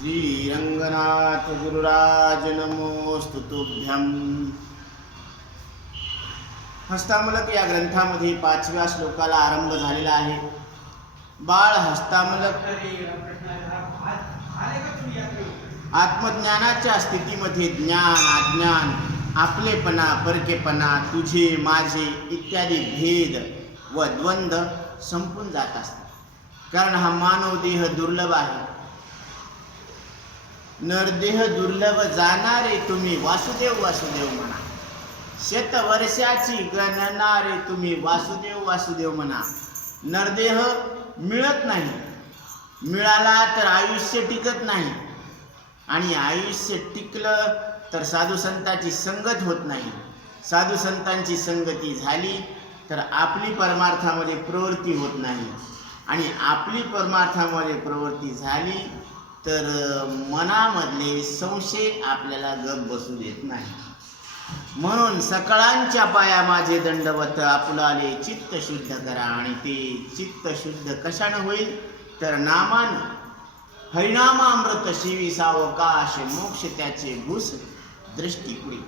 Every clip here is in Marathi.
श्रीरंगनाथ गुरुराज नमोस्तु तुभ्यं। हस्तामलक या ग्रंथामध्ये 5व्या श्लोकाला आरंभ झालेला आहे। बाळ हस्तामलक आत्मज्ञानाच्या स्थितीमध्ये ज्ञान, अज्ञान, आपलेपणा, परकेपणा, तुझे, माझे इत्यादी भेद व द्वंद्व संपून जात असतात। कारण हा मानव देह दुर्लभ आहे। नरदेह दुर्लभ जाणारे तुम्ही वासुदेव वासुदेव म्हणा। शतवर्षाची गणना रे तुम्ही वासुदेव वासुदेव म्हणा। नरदेह मिळत नाही, मिळाला तर आयुष्य टिकत नाही, आणि आयुष्य टिकलं तर साधू संतांची संगत होत नाही। साधू संतांची संगती झाली तर आपली परमार्थामध्ये प्रवृत्ती होत नाही, आणि आपली परमार्थामध्ये प्रवृत्ती झाली तर मनामधले संशय आपल्याला गप बसू देत नाही। म्हणून सकळांच्या पाया माझे दंडवत, आपुलाले चित्त शुद्ध करा। आणि ते चित्त शुद्ध कशानं होईल तर नामानं। हरिनामामृत शिवी सावकाश, मोक्ष त्याचे भूस दृष्टीपुढे।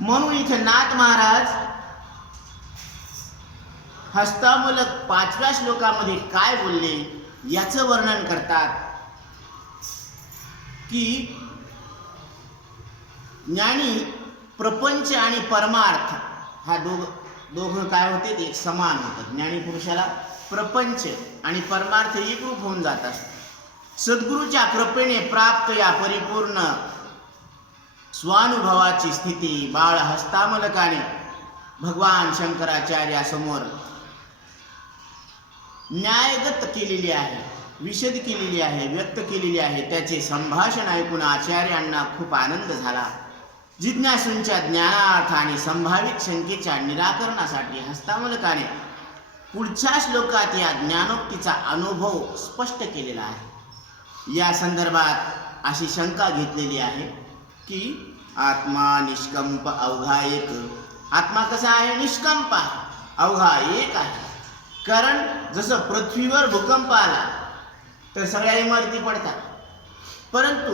म्हणून इथं नाथ महाराज हस्तामलक 5व्या श्लोकामध्ये काय बोलले याचं वर्णन करतात की ज्ञानी प्रपंच आणि परमार्थ हा दोघं काय होते, एक समान होतात। ज्ञानी पुरुषाला प्रपंच आणि परमार्थ एकरूप होऊन जात असतात। सद्गुरूच्या कृपेने प्राप्त या परिपूर्ण स्वानुभवाची स्थिती बाळ हस्तामलकाने भगवान शंकराचार्यासमोर न्यायगत केलेली आहे, विशद केलेली आहे, व्यक्त केलेली आहे। त्याचे संभाषण ऐकून आचार्यांना खूप आनंद झाला। जिज्ञासूंच्या ज्ञानार्थ आणि संभावित शंकेच्या निराकरणासाठी हस्तामलकाने पुढच्या श्लोकात या ज्ञानोक्तीचा अनुभव स्पष्ट केलेला आहे। या संदर्भात अशी शंका घेतलेली आहे की आत्मा निष्कंप अवघा एक। आत्मा कसा आहे? निष्कंप आहे, अवघा एक आहे। कारण जसं पृथ्वीवर भूकंप आला तर सगळ्या इमारती पडतात, परंतु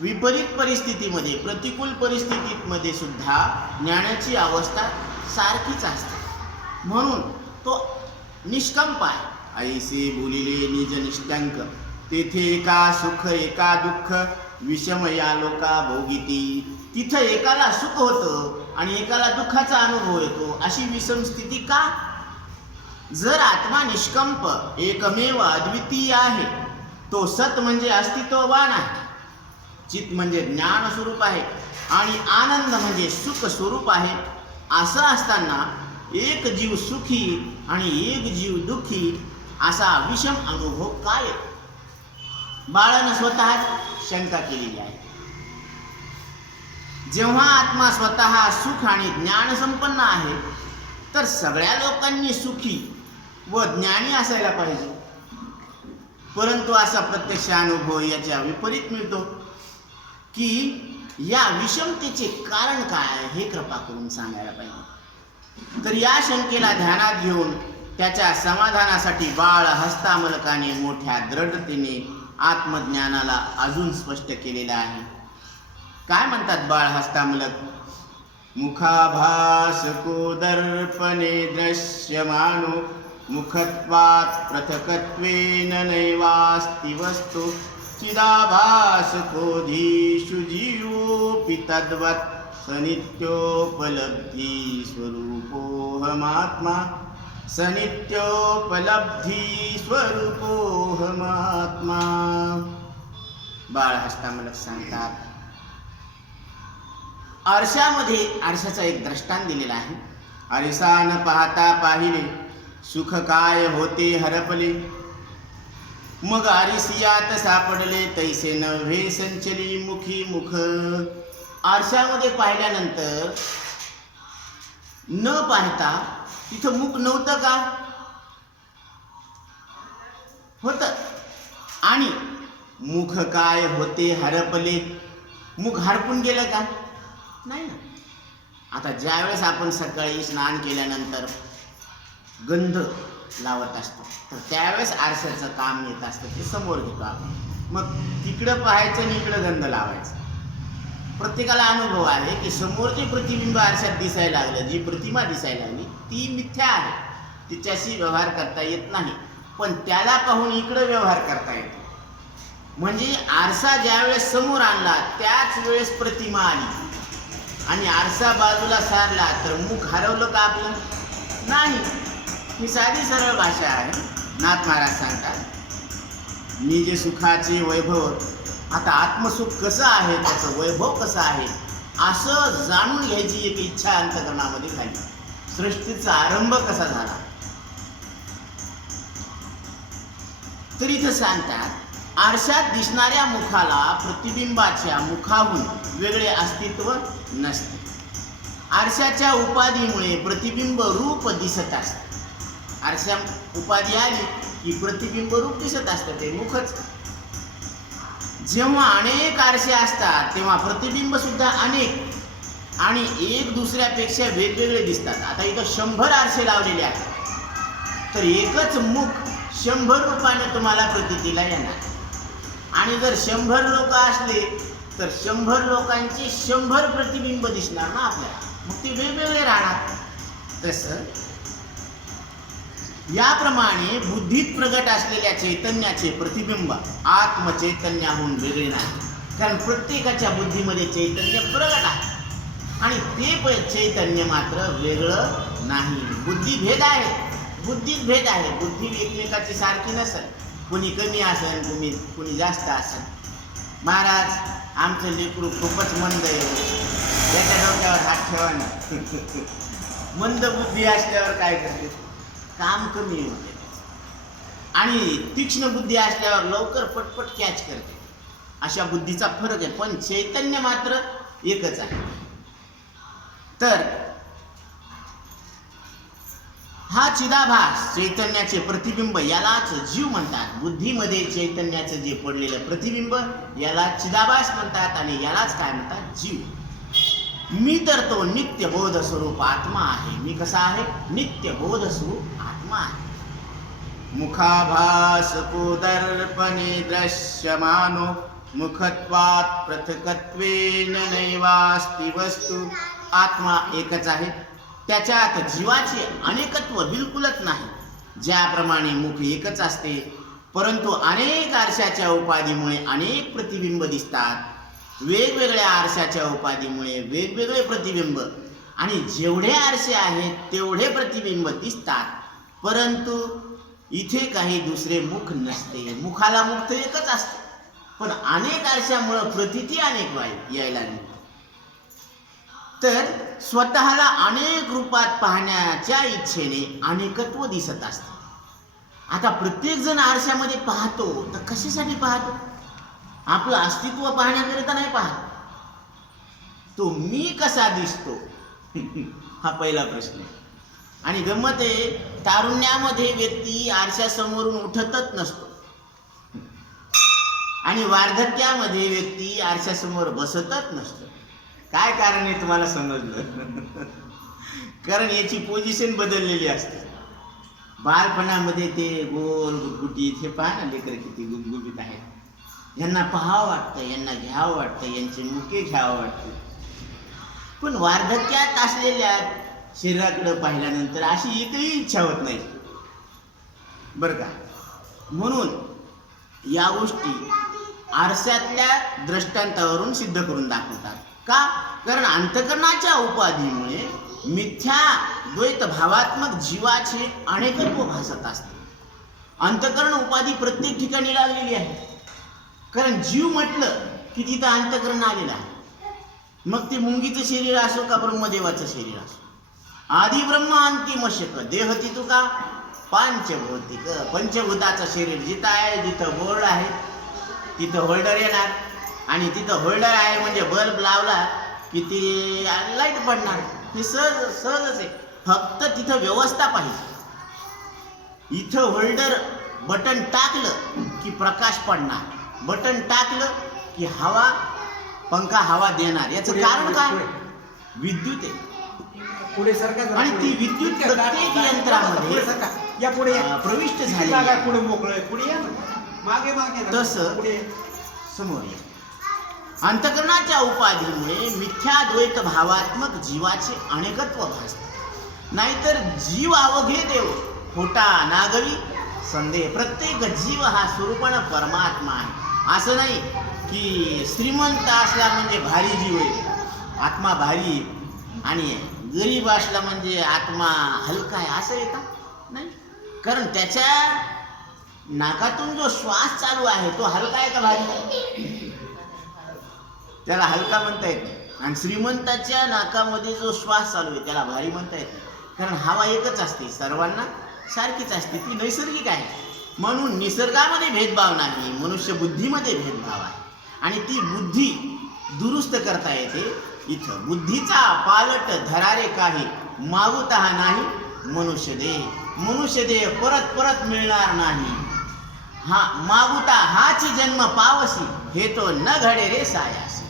विपरीत परिस्थितीमध्ये, प्रतिकूल परिस्थितीमध्ये सुद्धा ज्ञानाची अवस्था सारखीच असते। म्हणून तो निष्कंप आहे। ऐसे बोलिले निज निष्कंक, तेथे एका सुख एका दुःख, विषम या लोका भोगिती। तिथं एकाला सुख होतं आणि एकाला दुःखाचा अनुभव येतो, अशी विषम स्थिती का? जर आत्मा निष्कंप एकमेव अद्वितीय आहे, तो सत म्हणजे अस्तित्ववान आहे, चित म्हणजे ज्ञान स्वरूप आहे, आणि आनंद म्हणजे सुख स्वरूप आहे, असं असताना एक जीव सुखी आणि एक जीव दुःखी असा विषम अनुभव काय? बाळानं स्वतः शंका केलेली आहे। जेव्हा आत्मा स्वतः सुख आणि ज्ञान संपन्न आहे तर सगळ्या लोकांनी सुखी व ज्ञानी असायला पाहिजे, परंतु असा प्रत्यक्ष अनुभव याच्या विपरीत मिळतो की या विषमतेचे कारण काय हे कृपा करून सांगायला पाहिजे। तर या शंकेला ध्यानात घेऊन त्याच्या समाधानासाठी बाळ हस्तामलकाने मोठ्या दृढतेने आत्मज्ञानाला अजून स्पष्ट केलेलं आहे। काय म्हणतात बाळ हस्तामलक? मुखाभास को दर्पणे दृश्यमानो, मुखत्वात् पृथक्त्वेन नैवास्ति वस्तु, चिदाभास कोधीषु जीवोऽपि तद्वत्, सनित्योपलब्धि स्वरूपोऽहमात्मा, सनित्योपलब्धि स्वरूपोऽहमात्मा। बाळ हस्तामलक सांगतात, आरशामध्ये आरशाचा एक दृष्टांत दिलेला आहे। आरसा न पाहता पाहिले, सुख काय होते हरपले, मग आरसियात सापडले, तैसे नव्हे संचली मुखी मुख। आरशामध्ये पाहिल्यानंतर न पाहता तिथं मुख नव्हतं का? होतं। आणि मुख काय होते हरपले, मुख हरपून गेलं का? नाही ना। आता ज्यावेळेस आपण सकाळी स्नान केल्यानंतर गंध लावत असतो, तर त्यावेळेस आरशाचं काम येत असतं, ते समोर घेतो आपण. मग तिकडं पाहायचं आणि इकडं गंध लावायचं. प्रत्येकाला अनुभव आहे की समोर जे प्रतिबिंब आरशात दिसायला लागलं, जी प्रतिमा दिसायला लागली ती मिथ्या आहे, तिच्याशी व्यवहार करता येत नाही. पण त्याला पाहून इकडं व्यवहार करता येतो. म्हणजे आरसा ज्या वेळेस समोर आणला त्याच वेळेस प्रतिमा आली, आणि आरसा बाजूला सारला तर मुख हरवलं का आपलं? नाही. ही साधी सरळ भाषा आहे. नाथ महाराज सांगतात, मी जे सुखाचे वैभव, आता आत्मसुख कसं आहे, त्याचं वैभव कसं आहे, असं जाणून घ्यायची एक इच्छा अंतकरणामध्ये झाली. सृष्टीचा आरंभ कसा झाला, तर इथं सांगतात, आरशात दिसणाऱ्या मुखाला प्रतिबिंबाच्या मुखाहून वेगळे अस्तित्व नसते. आरशाच्या उपाधीमुळे प्रतिबिंब रूप दिसत असते. आरशा उपाधी आली की प्रतिबिंब रूप दिसत असतं, ते मुखच. जेव्हा अनेक आरसे असतात तेव्हा प्रतिबिंब सुद्धा अनेक आणि एक दुसऱ्यापेक्षा वेगवेगळे दिसतात. आता इथं 100 आरसे लावलेले आहेत, तर एकच मुख 100 रूपाने तुम्हाला प्रतीतीला येणार. आणि जर 100 लोक असले तर 100 लोकांचे 100 प्रतिबिंब दिसणार ना आपल्याला, मग ते वेगवेगळे राहणार. तसं याप्रमाणे बुद्धीत प्रगट असलेल्या चैतन्याचे प्रतिबिंब आत्मचैतन्याहून वेगळे नाही, कारण प्रत्येकाच्या बुद्धीमध्ये चैतन्य प्रगट आहे आणि ते चैतन्य मात्र वेगळं नाही. बुद्धी भेद आहे, बुद्धीत भेद आहे. बुद्धी एकमेकाची सारखी नसेल, कुणी कमी असेल, कुणी जास्त असेल. महाराज, आमचं लेकरू खूपच मंद आहे, त्याच्या डोक्यावर हात ठेवा ना. मंद बुद्धी असल्यावर काय करते, काम कमी होते, आणि तीक्ष्ण बुद्धी असल्यावर लवकर पटपट कॅच करते. अशा बुद्धीचा फरक आहे, पण चैतन्य मात्र एकच आहे. तर हा चिदाभास, चैतन्याचे प्रतिबिंब, यालाच जीव म्हणतात. बुद्धीमध्ये चैतन्याचं जे पडलेलं प्रतिबिंब याला चिदाभास म्हणतात, आणि यालाच काय म्हणतात, जीव. मी तर तो नित्य बोध स्वरूप आत्मा आहे. मी कसा आहे? नित्य बोध स्वरूप आत्मा आहे. मुखाभास को दर्पणे दृश्यमानो मुखत्वात् पृथक्त्वेन नैवास्ति वस्तु. आत्मा एकच आहे, त्याच्यात जीवाचे अनेकत्व बिलकुलच नाही. ज्याप्रमाणे मुख एकच असते, परंतु अनेक आरशाच्या उपाधीमुळे अनेक प्रतिबिंब दिसतात. वेगवेगळ्या आरशाच्या उपाधीमुळे वेगवेगळे प्रतिबिंब, आणि जेवढे आरसे आहेत तेवढे प्रतिबिंब दिसतात, परंतु इथे काही दुसरे मुख नसते. मुखाला मुख तर एकच असते, पण अनेक आरशामुळे प्रतिती अनेक यायला लागली. तर स्वतःला अनेक रूपात पाहण्याच्या इच्छेने अनेकत्व दिसत असते. आता प्रत्येक जण आरशामध्ये पाहतो, तर कशासाठी पाहतो? आपलं अस्तित्व पाहण्याकरिता नाही पाहत. तो मी कसा दिसतो हा पहिला प्रश्न आहे. आणि गंमत आहे, तारुण्यामध्ये व्यक्ती आरशासमोरून उठतच नसतो, आणि वार्धक्यामध्ये व्यक्ती आरशासमोर बसतच नसतो. काय कारण आहे तुम्हाला समजलं? कारण याची पोझिशन बदललेली असते. बालपणामध्ये ते गोल गुटगुटीत, हे पहा ना लेकरं किती गुबगुबीत आहेत, यांना पाहावं वाटतं, यांना घ्यावं वाटतं, यांचे मुके घ्यावं वाटतं. पण वार्धक्यात असलेल्या शरीराकडे पाहिल्यानंतर अशी एकही इच्छा होत नाही, बरं का. म्हणून या गोष्टी आरशातल्या दृष्टांतावरून सिद्ध करून दाखवतात. का? कारण अंतकरणाच्या उपाधीमुळे मिथ्या द्वैत भावात्मक जीवाचे अनेकत्व भासत असते. अंतकरण उपाधी प्रत्येक ठिकाणी लागलेली आहे, कारण जीव म्हटलं की तिथं अंतकरण आलेलं आहे. मग ते मुंगीचं शरीर असो का ब्रह्मदेवाचं शरीर असो, आदि ब्रह्म अंतिम मशक देह तिथू का पंचभौतिक, पंचभूताचं शरीर जिथं आहे, जिथं बोर्ड आहे तिथं होल्डर येणार, आणि तिथं होल्डर आहे म्हणजे बल्ब लावला की ती लाईट पडणार. हे सहजच आहे, फक्त तिथं व्यवस्था पाहिजे. इथं होल्डर बटन टाकलं की प्रकाश पडणार, बटन टाकलं की हवा, पंखा हवा देणार. याचं कारण काय? विद्युत आहे, पुढे सरकार, आणि ती विद्युत प्रत्येक यंत्रामध्ये या पुढे प्रविष्ट झाले जागा पुढे मोकळं पुढे या ना. मागे मागे ना. तसं पुढे समोर ये. अंतःकरणाच्या उपाधीमुळे मिथ्याद्वैत भावात्मक जीवाचे अनेकत्व भासते. नाहीतर जीव अवघे देव खोटा नागवी संदेह. प्रत्येक जीव हा स्वरूपानं परमात्मा आहे. असं नाही की श्रीमंत असला म्हणजे भारी जीव आहे, आत्मा भारी, आणि गरीब असला म्हणजे आत्मा हलका आहे, असं आहे का? नाही. कारण त्याच्या नाकातून जो श्वास चालू आहे तो हलका आहे का भारी? त्याला हलका म्हणता येत नाही. आणि श्रीमंताच्या नाकामध्ये जो श्वास चालू आहे त्याला भारी म्हणता येत नाही. कारण हवा एकच असते, सर्वांना सारखीच असते, ती नैसर्गिक आहे. म्हणून निसर्गामध्ये भेदभाव नाही, मनुष्य बुद्धीमध्ये भेदभाव आहे. आणि ती बुद्धी दुरुस्त करता येते इथं. बुद्धीचा पालट धरारे काही मागुता नाही मनुष्य देह परत परत मिळणार नाही. हा मागुता हाच जन्म पावसी हे तो न घडे रे सायास.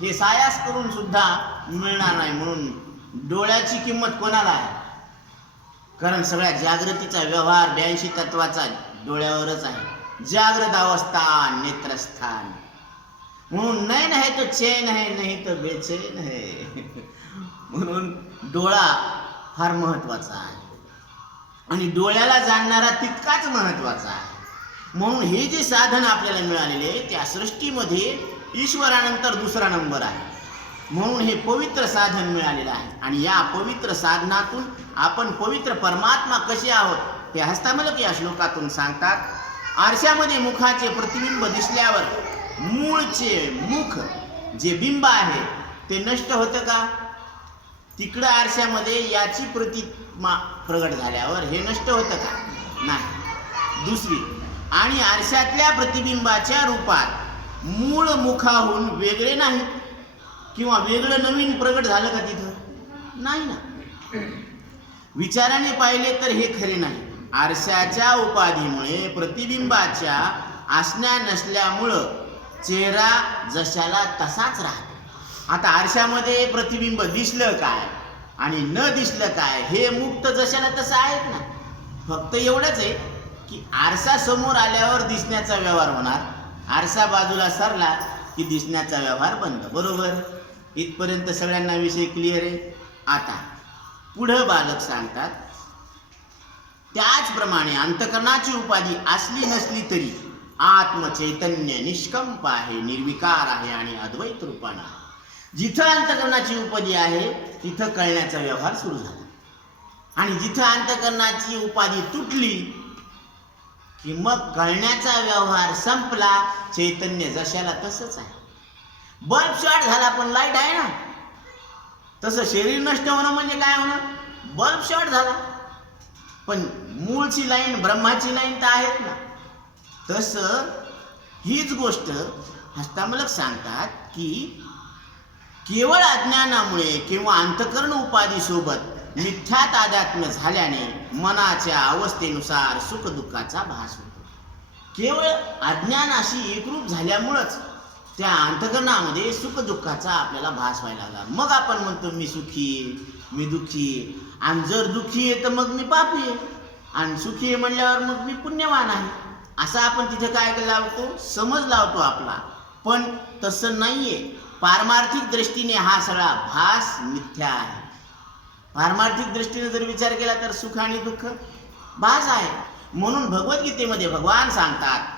हे सायास करून सुद्धा मिळणार नाही. म्हणून डोळ्याची किंमत कोणाला आहे? कारण सगळ्या जागृतीचा व्यवहार 82 तत्वाचा डोळ्यावरच आहे. जागृत अवस्था नेत्रस्थान. म्हणून नैन है तो चैन है, नहीं तो बेचैन है. म्हणून डोळा फार महत्वाचा आहे आणि डोळ्याला जाणणारा तितकाच महत्वाचा आहे. म्हणून हे जे साधन आपल्याला मिळालेले त्या सृष्टीमध्ये ईश्वरानंतर दुसरा नंबर आहे. म्हणून हे पवित्र साधन मिळालेलं आहे. आणि या पवित्र साधनातून आपण पवित्र परमात्मा कसे आहोत हे हस्तामलक या श्लोकातून सांगतात. आरशामध्ये मुखाचे प्रतिबिंब दिसल्यावर मूळचे मुख जे बिंब आहे ते नष्ट होतं का? तिकडं आरशामध्ये याची प्रतिमा प्रगट झाल्यावर हे नष्ट होतं का? नाही. दुसरी, आणि आरशातल्या प्रतिबिंबाच्या रूपात मूळ मुखाहून वेगळे नाही किंवा वेगळं नवीन प्रगट झालं का तिथं? नाही ना. विचाराने पाहिले तर हे खरे नाही. आरशाच्या उपाधीमुळे प्रतिबिंबाच्या असण्या नसल्यामुळं चेहरा जशाला तसाच राहतो. आता आरशामध्ये प्रतिबिंब दिसलं काय आणि न दिसलं काय हे मुक्त जशाला तसं आहेत ना. फक्त एवढंच आहे की आरसा समोर आल्यावर दिसण्याचा व्यवहार होणार, आरसा बाजूला सरला की दिसण्याचा व्यवहार बंद. बरोबर? इथपर्यंत सगळ्यांना विषय क्लिअर आहे. आता पुढं बालक सांगतात, त्याचप्रमाणे अंतःकरणाची उपाधी असली नसली तरी आत्मचैतन्य निष्कंप आहे, निर्विकार आहे आणि अद्वैत रूपानं आहे. जिथं अंतःकरणाची उपाधी आहे तिथं कळण्याचा व्यवहार सुरू झाला. आणि जिथं अंतःकरणाची उपाधी तुटली की मग कळण्याचा व्यवहार संपला. चैतन्य जशाला तसंच आहे. बल्ब शॉर्ट झाला पण लाईट आहे ना. तसं शरीर नष्ट होणं म्हणजे काय होणं? बल्ब शॉर्ट झाला पण मूळची लाईन ब्रह्माची लाईन तर आहेत ना. तसं हीच गोष्ट हस्तामलक सांगतात की केवळ अज्ञानामुळे किंवा अंतःकरण उपाधीसोबत मिथ्या तादात्म्य झाल्याने मनाच्या अवस्थेनुसार सुख दुःखाचा भास होतो. केवळ अज्ञानाशी एकरूप झाल्यामुळंच त्या अंतःकरणामध्ये सुख दुःखाचा आपल्याला भास व्हायला लागला. मग आपण म्हणतो मी सुखी आहे, मी दुःखी आहे. आणि जर दुःखी आहे तर मग मी पापी आहे, आणि सुखी आहे म्हणल्यावर मग मी पुण्यवान आहे. असं आपण तिथे काय लावतो? समज लावतो आपला. पण तसं नाहीये. पारमार्थिक दृष्टीने हा सगळा भास मिथ्या आहे. पारमार्थिक दृष्टीने जर विचार केला तर सुख आणि दुःख भास आहे. म्हणून भगवद्गीतेमध्ये भगवान सांगतात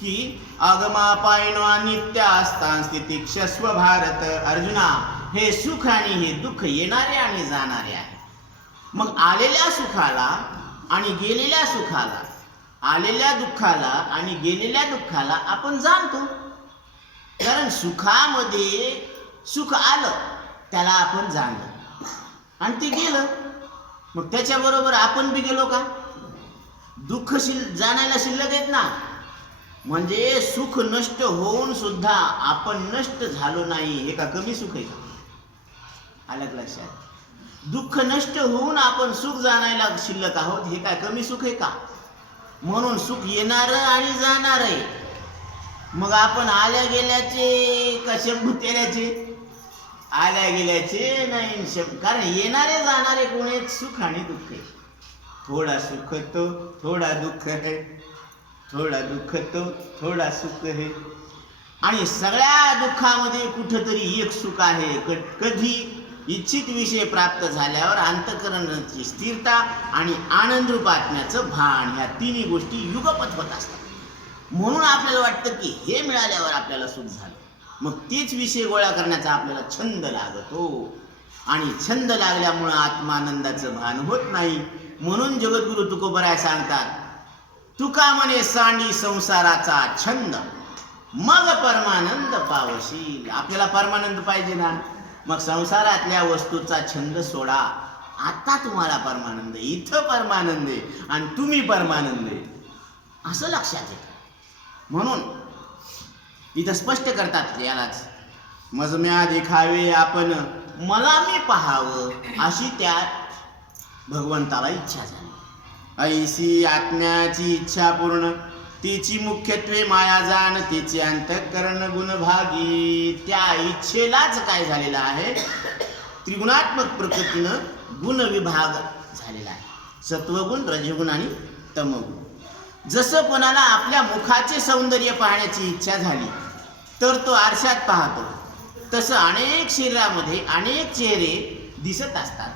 की आगमापायनो अनित्य असतान स्थिती क्षस्व भारत. अर्जुना, हे सुख आणि हे दुःख येणारे आणि जाणारे आहे. मग आलेल्या सुखाला आणि गेलेल्या सुखाला, आलेल्या दुःखाला आणि गेलेल्या दुःखाला आपण जाणतो. कारण सुखामध्ये सुख आलं त्याला आपण जाणलं आणि ते गेलं. मग त्याच्याबरोबर आपण बी गेलो का? दुःख जाणायला शिल्लक आहेत ना. म्हणजे सुख नष्ट होऊन सुद्धा आपण नष्ट झालो नाही हे का कमी सुख आहे का? आलं का लक्षात? दुःख नष्ट होऊन आपण सुख जाणायला शिल्लक आहोत हे काय कमी सुख आहे का? म्हणून सुख येणारं आणि जाणार आहे. मग आपण आल्या गेल्याचे का शंभू तेल्याचे? आल्या गेल्याचे नाही. कारण येणारे जाणारे कोण आहेत? सुख आणि दुःख आहे. थोड़ा सुख तो थोड़ा दुःख है, थोड़ा दुःख तो थोड़ा सुख है. आणि सगळ्या दुःखामध्ये कुठंतरी एक सुख आहे. कधी इच्छित विषय प्राप्त झाल्यावर अंतःकरणाची स्थिरता आणि आनंदरूप आत्म्याचं भान, ह्या तिन्ही गोष्टी युगपत होत असतात. म्हणून आपल्याला वाटतं की हे मिळाल्यावर आपल्याला सुख झालं. मग तेच विषय गोळा करण्याचा आपल्याला छंद लागतो आणि छंद लागल्यामुळं आत्मानंदाचं भान होत नाही. म्हणून जगद्गुरु तुकोबराय सांगतात, तुका म्हणे सांडी संसाराचा छंद, मग परमानंद पावशील. आपल्याला परमानंद पाहिजे ना, मग संसारातल्या वस्तूचा छंद सोडा. आता तुम्हाला परमानंद, इथं परमानंद आहे आणि तुम्ही परमानंद आहे, असं लक्षात येतं. म्हणून इथं स्पष्ट करतात यालाच, मज म्या देखावे आपण, मला मी पाहावं, अशी त्या भगवंताला इच्छा झाली. ऐसी आत्म्याची इच्छा पूर्ण, तिची मुख्यत्वे माया जाण, तिचे अंतःकरण गुणभागी. त्या इच्छेलाच काय झालेला आहे, त्रिगुणात्मक प्रकृतीनं गुणविभाग झालेला आहे. सत्वगुण, रजगुण आणि तमगुण. जसं कोणाला आपल्या मुखाचे सौंदर्य पाहण्याची इच्छा झाली तर तो आरशात पाहतो, तसं अनेक शरीरामध्ये अनेक चेहरे दिसत असतात,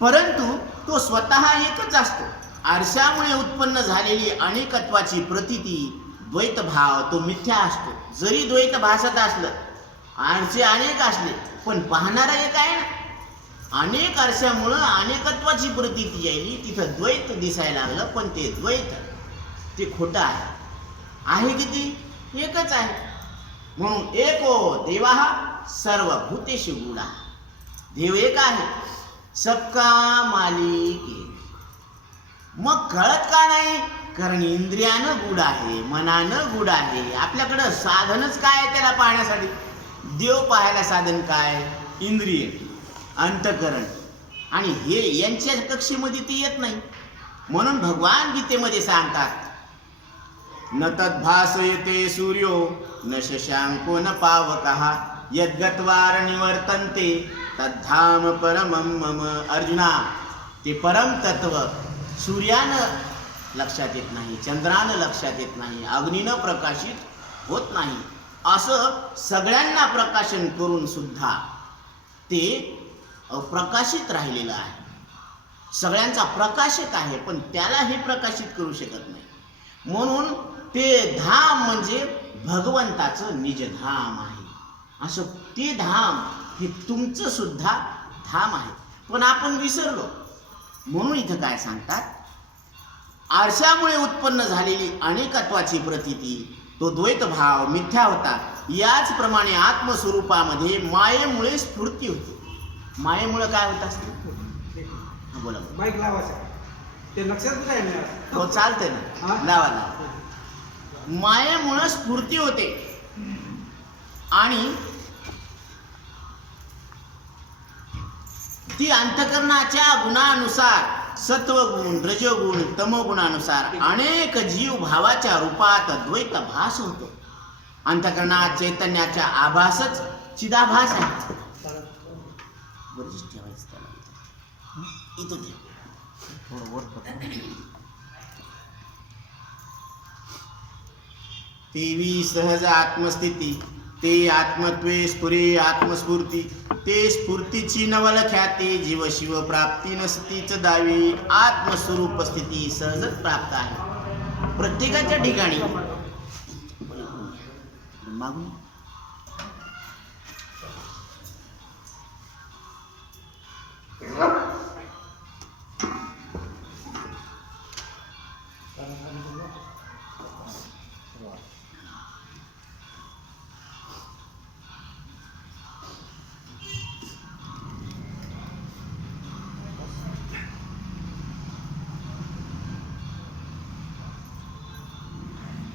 परंतु तो स्वतः एकच असतो. आरशामुळे उत्पन्न झालेली अनेकत्वाची प्रतीती, द्वैतभाव, तो मिथ्या असतो. जरी द्वैत भासत असलं, आरसे अनेक असले, पण पाहणारा एक आहे ना. अनेक आरशामुळं अनेकत्वाची प्रतीती यायली, तिथं द्वैत दिसायला लागलं, पण ते द्वैत ते खोटं आहे किती? एकच आहे. म्हणून एको देवा सर्वभूतेषु गूढा. देव एक आहे, सबका मालिक एक. मग कळत का नाही? कारण इंद्रियानं गूढ आहे, मनानं गूढ आहे. आपल्याकडं साधनच काय आहे त्याला पाहण्यासाठी? देव पाहायला साधन काय? इंद्रिय, अंतःकरण. आणि हे यांच्या कक्षेमध्ये ते येत नाही. म्हणून भगवान गीतेमध्ये सांगतात, न तद्भासयते सूर्यो न शशांको न पावकः यद्गत्वार निवर्तन्ते तद्धाम परमं मम. अर्जुना, ते परम तत्व सूर्यानं लक्षात येत नाही, चंद्रानं लक्षात येत नाही, अग्नीनं प्रकाशित होत नाही. असं सगळ्यांना प्रकाशन करून सुद्धा ते अप्रकाशित राहिलेलं आहे. सगळ्यांचा प्रकाशक आहे, पण त्याला हे प्रकाशित करू शकत नाही. म्हणून ते धाम म्हणजे भगवंताचं निजधाम आहे. असं ते धाम हे तुमचं सुद्धा धाम आहे, पण आपण विसरलो. म्हणून इथं काय सांगतात, आरशामुळे उत्पन्न झालेली अनेकत्वाची प्रतीती, तो द्वैत भाव मिथ्या होता. याचप्रमाणे आत्मस्वरूपामध्ये मायेमुळे स्फूर्ती होते. मायेमुळे काय होत असते? बोला. माईक लावायचं ते लक्षात काय नाही. हो, चालतंय ना, लावा लावा. मायेमुळे स्फूर्ती होते आणि ती अंतःकरणाच्या गुणानुसार, सत्वगुण, रजगुण, तमगुणानुसार अनेक जीव भावाच्या रूपात द्वैत भास होतो. अंतःकरणात चैतन्याच्या आभासच चिदाभास आहे. वरच ठेवायचं त्याला, इथं ठेव, थोडं वर कर. तेवी सहज आत्मस्थिती, ते आत्मत्वे स्फुरे आत्मस्फूर्ती, ते स्फूर्तीची नवल ख्याती, जीव शिव प्राप्ती नसतीच दावी. आत्मस्वरूप स्थिती सहजच प्राप्त आहे प्रत्येकाच्या ठिकाणी. मागून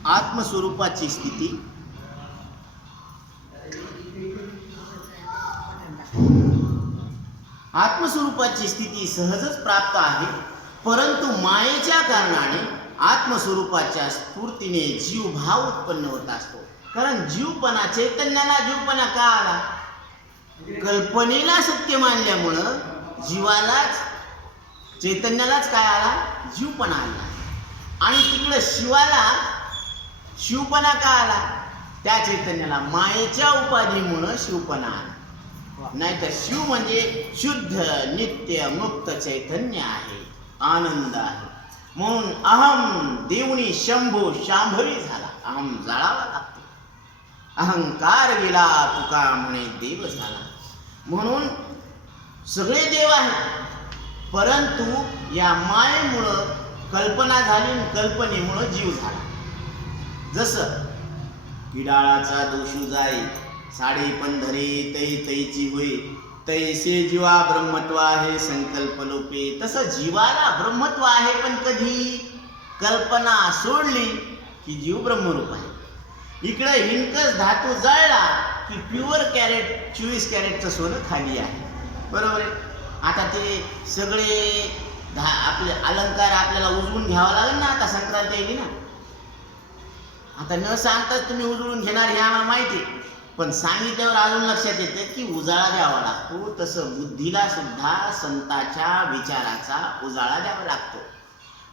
आत्मस्वरूपाची स्थिती आत्मस्वरूपाची स्थिती सहजच प्राप्त आहे, परंतु मायेच्या कारणाने आत्मस्वरूपाच्या स्फूर्तीने जीवभाव उत्पन्न होत असतो. कारण जीवपणा, चैतन्याला जीवपणा का आला? कल्पनेला सत्य मानल्यामुळं जीवालाच चैतन्यालाच काय आला? जीवपणा आला. आणि तिकडं शिवाला शिवपणा का आला? त्या चैतन्याला मायेच्या उपाधीमुळं शिवपणा आला. वा. नाहीतर शिव म्हणजे शुद्ध नित्य मुक्त चैतन्य आहे, आनंद आहे. म्हणून अहम देवनी शंभू शांभवी झाला. अहम जाळावा लागतो. अहंकार गेला तुका म्हणे देव झाला. म्हणून सगळे देव आहेत, परंतु या मायेमुळं कल्पना झाली, कल्पनेमुळं जीव झाला. जसं किडाळाचा दोषू जाई, साडे पंधरे तै तैची होय, तैसे जीवा ब्रह्मत्व आहे संकल्प लोपे. तसं जीवाला ब्रह्मत्व आहे, पण कधी कल्पना सोडली की जीव ब्रह्मरूप आहे. इकडे हिंकस धातू जळला की प्युअर कॅरेट 24 कॅरेटचं सोनं खाली आहे. बरोबर आहे. आता ते सगळे आपले अलंकार आपल्याला उजळून घ्यावा लागेल ना. आता संक्रांत येईल ना. आता न सांगताच तुम्ही उजळून घेणार हे आम्हाला माहिती आहे, पण सांगितल्यावर अजून लक्षात येते की उजाळा द्यावा लागतो. तसं बुद्धीला सुद्धा संतांच्या विचाराचा उजाळा द्यावा लागतो,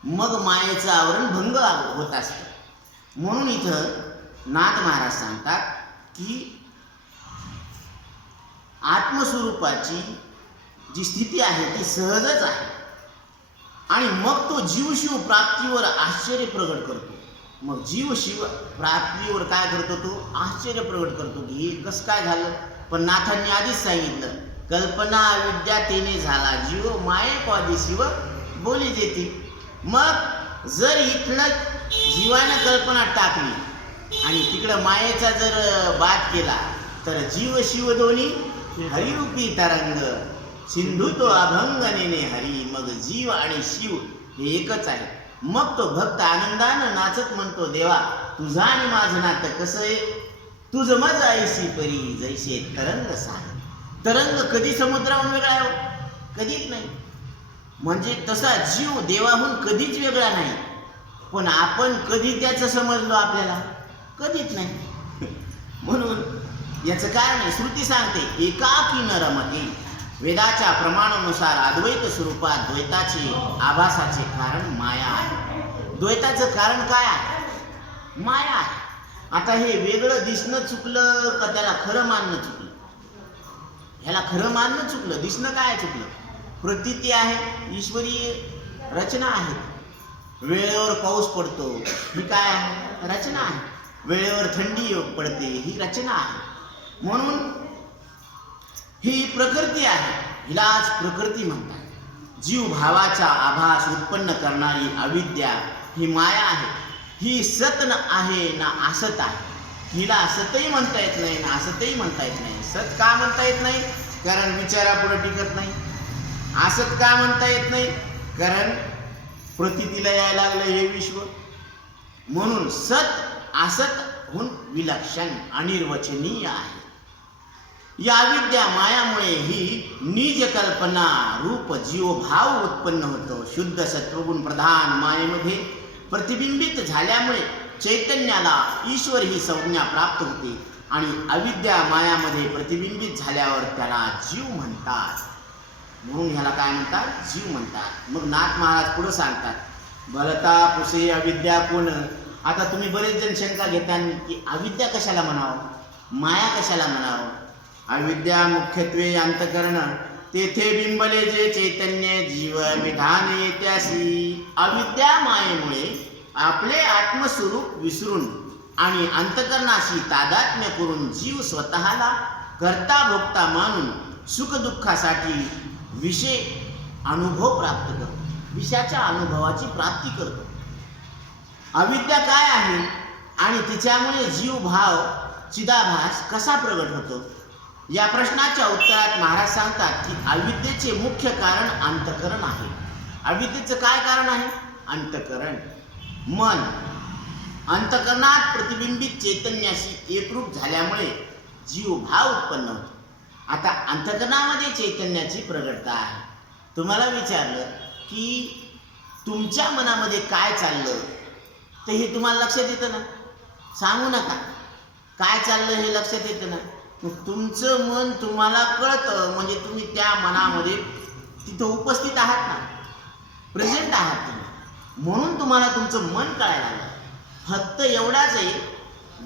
मग मायेचं आवरण भंग होत असतं. म्हणून इथं नाथ महाराज सांगतात की आत्मस्वरूपाची जी स्थिती आहे ती सहजच आहे. आणि मग तो जीवशिव प्राप्तीवर आश्चर्य प्रगट करतो. मग जीवशिव प्राप्तीवर काय करतो? तो आश्चर्य प्रगट करतो की हे कसं काय झालं. पण नाथांनी आधीच सांगितलं, कल्पना विद्या तेने झाला जीव, माये पादी शिव बोली देती. मग जर इथलं जीवानं कल्पना टाकली आणि तिकडं मायेचा जर बात केला तर जीव शिव दोन्ही हरिरूपी तरंग, सिंधू तो अभंगनेने हरी. मग जीव आणि शिव हे एकच आहे. मग तो भक्त आनंदानं नाचत म्हणतो, देवा तुझा आणि माझं नातं कसं आहे? तुझं मज ऐशी परी जैसे तरंग सागर. तरंग कधी समुद्राहून वेगळा आहे? कधीच नाही. म्हणजे तसा जीव देवाहून कधीच वेगळा नाही, पण आपण कधी त्याचं समजलो? आपल्याला कधीच नाही. म्हणून याचं कारण आहे, श्रुती सांगते एकाकी न रमते. वेदाच्या प्रमाणानुसार अद्वैत स्वरूपात द्वैताचे आभासाचे कारण माया आहे. द्वैताचं कारण काय आहे? माया आहे. आता हे वेगळं दिसणं चुकलं का त्याला खरं मानणं चुकलं? ह्याला खरं मानणं चुकलं, दिसणं काय चुकलं? प्रतीती आहे, ईश्वरी रचना आहे. वेळेवर पाऊस पडतो ही काय आहे? रचना आहे. वेळेवर थंडी पडते ही रचना आहे. म्हणून ही प्रकृती आहे, हिलाच प्रकृती म्हणतात. जीव भावाचा आभास उत्पन्न करणारी अविद्या ही माया आहे. ही सत न आहे ना असत आहे. हिला असतही म्हणता येत नाही ना असतही म्हणता येत नाही. सत का म्हणता येत नाही? कारण विचारापुढे टिकत नाही. असत का म्हणता येत नाही? कारण प्रतीतीला यायला लागलं हे विश्व. म्हणून सत असतहून विलक्षण अनिर्वचनीय आहे. या अविद्या मायामुळे ही निज कल्पना रूप जीवभाव उत्पन्न होतो. शुद्ध सत्वगुण प्रधान मायेमध्ये प्रतिबिंबित झाल्यामुळे चैतन्याला ईश्वर ही संज्ञा प्राप्त होते आणि अविद्या मायामध्ये प्रतिबिंबित झाल्यावर त्याला जीव म्हणतात. म्हणून ह्याला काय म्हणतात? जीव म्हणतात. मग नाथ महाराज पुढे सांगतात, भलता पुसे अविद्या कोण. आता तुम्ही बरेच जण शंका घेता की अविद्या कशाला म्हणावं, माया कशाला म्हणावं? अविद्या मुख्यत्वे अंतकरण, तेथे बिंबले जे चैतन्य जीव विधाने त्यासी. अविद्या मायेमुळे आपले आत्मस्वरूप विसरून आणि अंतकरणाशी तादात्म्य करून जीव स्वतःला कर्ता भोक्ता मानून सुखदुःखासाठी विषय अनुभव प्राप्त करतो, विषयाच्या अनुभवाची प्राप्ती करतो. अविद्या काय आहे आणि तिच्यामुळे जीवभाव चिदाभास कसा प्रगट होतो? या प्रश्नाच्या उत्तरात महाराज सांगतात की अविद्येचे मुख्य कारण अंतकरण आहे. अविद्येचं काय कारण आहे? अंतकरण, मन. अंतकरणात प्रतिबिंबित चैतन्याशी एकरूप झाल्यामुळे जीवभाव उत्पन्न होतो. आता अंतकरणामध्ये चैतन्याची प्रगटता आहे. तुम्हाला विचारलं की तुमच्या मनामध्ये काय चाललं तर हे तुम्हाला लक्षात येतं ना? सांगू नका काय चाललं हे लक्षात येतं ना? तुमचं मन तुम्हाला कळतं म्हणजे तुम्ही त्या मनामध्ये तिथं उपस्थित आहात ना. प्रेझेंट आहात तुम्ही, म्हणून तुम्हाला तुमचं मन कळायला लागलं. फक्त एवढाच आहे,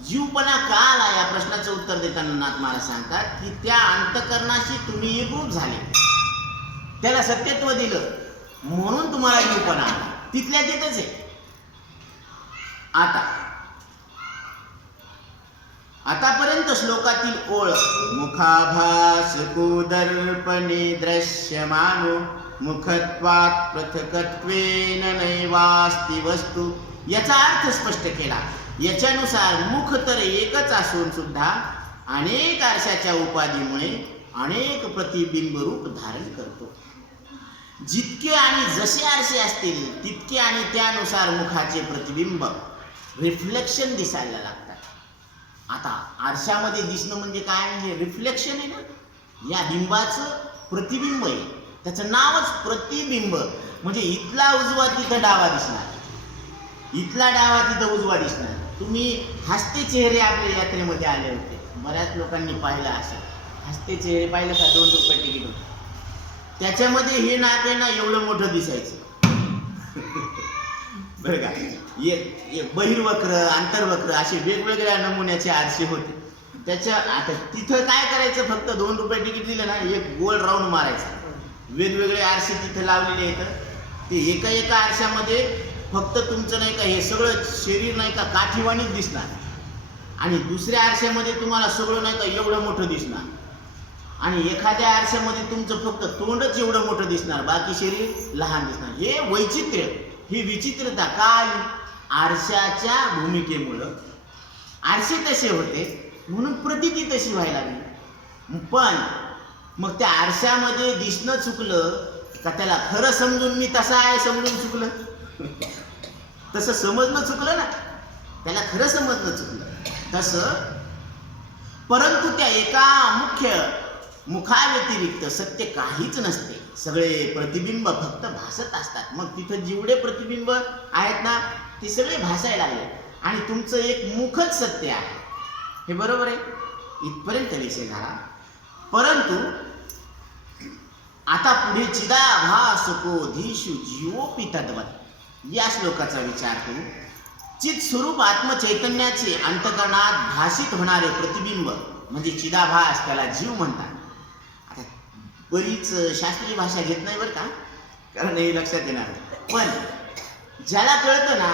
जीवपणा का आला या प्रश्नाचं उत्तर देताना नाथ महाराज सांगतात की त्या अंतकरणाशी तुम्ही एकरूप झाले, त्याला सत्यत्व दिलं, म्हणून तुम्हाला जीवपणा आला. तिथल्या तिथंच आहे. आतापर्यंत श्लोकातील ओळ मुखाभास दर्पणे दृश्यमानो मुखत्वात् पृथकत्वेन नैवास्ति वस्तू, याचा अर्थ स्पष्ट केला. याच्यानुसार मुख तर एकच असून सुद्धा अनेक आरशाच्या उपाधीमुळे अनेक प्रतिबिंब रूप धारण करतो. जितके आणि जसे आरसे असतील तितके आणि त्यानुसार मुखाचे प्रतिबिंब रिफ्लेक्शन दिसायला लागतात. आता आरशामध्ये दिसणं म्हणजे काय, म्हणजे रिफ्लेक्शन आहे ना, या बिंबाचं प्रतिबिंब आहे, त्याचं नावच प्रतिबिंब. म्हणजे इथला उजवा तिथं डावा दिसणार, इथला डावा तिथं उजवा दिसणार. तुम्ही हसते चेहरे आपल्या यात्रेमध्ये आले होते, बऱ्याच लोकांनी पाहिलं असेल. हसते चेहरे पाहिलं का? 2 रुपये तिकीट होतं. त्याच्यामध्ये हे नाक आहे ना एवढं मोठं दिसायचं बरं का. एक बहिर्वक्र, आंतरवक्र असे वेगवेगळ्या नमुन्याचे आरसे होते. त्याच्या आता तिथं काय करायचं, फक्त 2 रुपये तिकीट दिलं ना, एक गोल राऊंड मारायचा. वेगवेगळे आरसे तिथं लावलेले आहेत. ते एका एका आरशामध्ये फक्त तुमचं नाही का हे सगळं शरीर नाही का काठीवाणीच दिसणार, आणि दुसऱ्या आरशामध्ये तुम्हाला सगळं नाही का एवढं मोठं दिसणार, आणि एखाद्या आरशामध्ये तुमचं फक्त तोंडच एवढं मोठं दिसणार, बाकी शरीर लहान दिसणार. हे वैचित्र्य, ही विचित्रता का आली? आरशाच्या भूमिकेमुळं. आरसे तसे होते म्हणून प्रतीती तशी व्हायला लागली. पण मग त्या आरशामध्ये दिसणं चुकलं का त्याला खरं समजून मी तसा आहे समजून चुकलं? तसं समजणं चुकलं ना, त्याला खरं समजणं चुकलं तसं. परंतु त्या एका मुख्य मुखाव्यतिरिक्त सत्य काहीच नसते. सगळे प्रतिबिंब फक्त भासत असतात. मग तिथं जेवढे प्रतिबिंब आहेत ना ते सगळे भासायला लागले, आणि तुमचं एक मुखच सत्य आहे. हे बरोबर आहे, इथपर्यंत विषय झाला. परंतु आता पुढे चिदाभासकोधीषु जीवोपि तद्वत् या श्लोकाचा विचार करू. चित स्वरूप आत्मचैतन्याचे अंतकरणात भासित होणारे प्रतिबिंब म्हणजे चिदाभास, त्याला जीव म्हणतात. आता बरीच शास्त्रीय भाषा घेत नाही बरं का, कारण हे लक्षात येणार. पण ज्याला कळतं ना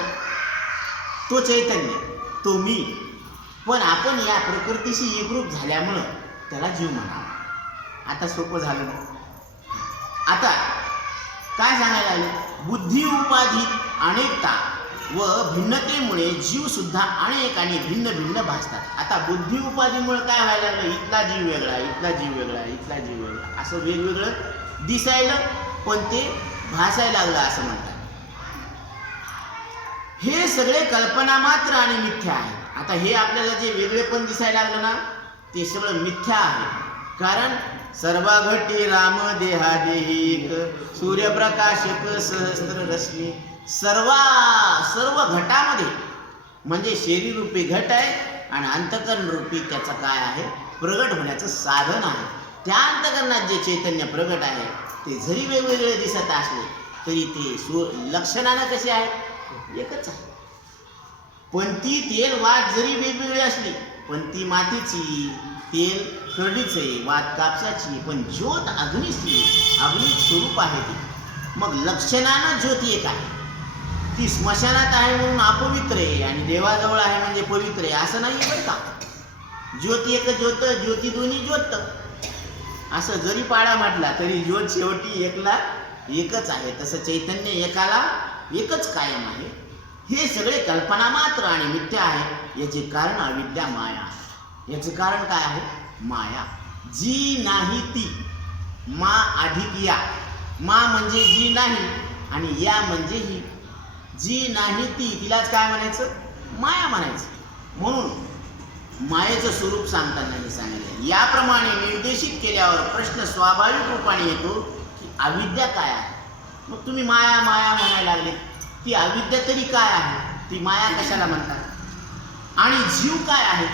तो चैतन्य, तो मी. पण आपण या प्रकृतीशी एकरूप झाल्यामुळं त्याला जीव म्हणावा. आता सोपं झालं ना. आता काय सांगायला लागले? बुद्धी उपाधी अनेकता व भिन्नतेमुळे जीव सुद्धा अनेक आणि भिन्न भिन्न भासतात. आता बुद्धी उपाधीमुळे काय व्हायला लागलं? इथला जीव वेगळा, इथला जीव वेगळा, इथला जीव वेगळा, असं वेगवेगळं दिसायला, पण ते भासायला लागलं असं म्हणतात. हे सगळे कल्पना मात्र आणि मिथ्या आहे. आता हे आपल्याला जे वेगळेपण दिसायला लागलं ना ते सगळं मिथ्या आहे. कारण सर्व घटी राम देहादेहिक सूर्यप्रकाशक सहस्त्र रश्मी, सर्व घटामध्ये म्हणजे शरीर रूपी घट आहे आणि अंतकरण रूपी त्याचं काय आहे? प्रगट होण्याचं साधन आहे. त्या अंतकरणात जे चैतन्य प्रगट आहे ते जरी वेगवेगळे दिसत असले तरी ते लक्षणानं कसे आहे? एकच आहे. पण ती तेल वात जरी वेगवेगळी असली, पण ती मातीची, तेल करडीचे, वात कापसाची, पण ज्योत अग्नीची, अग्निक स्वरूप आहे ती. मग लक्षणानं ज्योत एक आहे. ती स्मशानात आहे म्हणून अपवित्र आहे आणि देवाजवळ आहे म्हणजे पवित्र आहे असं नाही बरं का. ज्योती एक ज्योत, ज्योती दोन्ही ज्योत असं जरी पाडा म्हटला तरी ज्योत शेवटी एकच आहे. तसं चैतन्य एकाला एकच कायम आहे. हे सगळे कल्पना मात्र आणि मिथ्या आहे. याचे कारण अविद्या, माया. याचे कारण काय आहे? माया. जी नाही ती, मा अधिक या. मा म्हणजे जी नाही आणि या म्हणजे ही. जी नाही ती, तिलाच काय म्हणायचं? माया म्हणायचं. म्हणून मायेचं स्वरूप सांगताना हे सांगितलं. याप्रमाणे निर्देशित केल्यावर प्रश्न स्वाभाविक रूपाने येतो की अविद्या काय आहे? मग तुम्ही माया माया म्हणायला लागले, ती अविद्या तरी काय आहे? ती माया कशाला म्हणतात? आणि जीव काय आहे?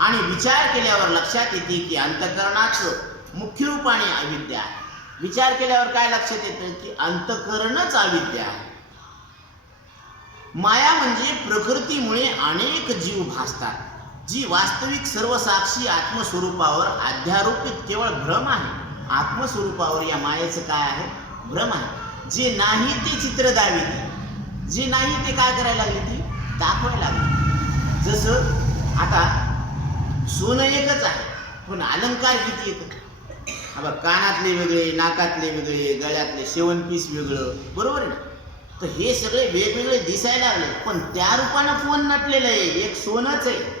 आणि विचार केल्यावर लक्षात येते की अंतःकरणाचं मुख्य रूपाने अविद्या आहे. विचार केल्यावर काय लक्षात येतं की अंतःकरणच अविद्या आहे. माया म्हणजे प्रकृतीमुळे अनेक जीव भासतात, जी वास्तविक सर्वसाक्षी आत्मस्वरूपावर अध्यारोपित केवळ भ्रम आहे. आत्मस्वरूपावर या मायेचं काय आहे? भ्रम आहे. जे नाही ते चित्र दाविते, जे नाही ते काय करायला लागली? ती दाखवायला लागली. जसं आता सोनं एकच आहे, पण अलंकार किती येतं? बघ, कानातले वेगळे, नाकातले वेगळे, गळ्यातले शेवनपीस वेगळं, बरोबर आहे ना? तर हे सगळे वेगवेगळे दिसायला लागले, पण त्या रूपानं कोण नटलेलं आहे? एक सोनच आहे.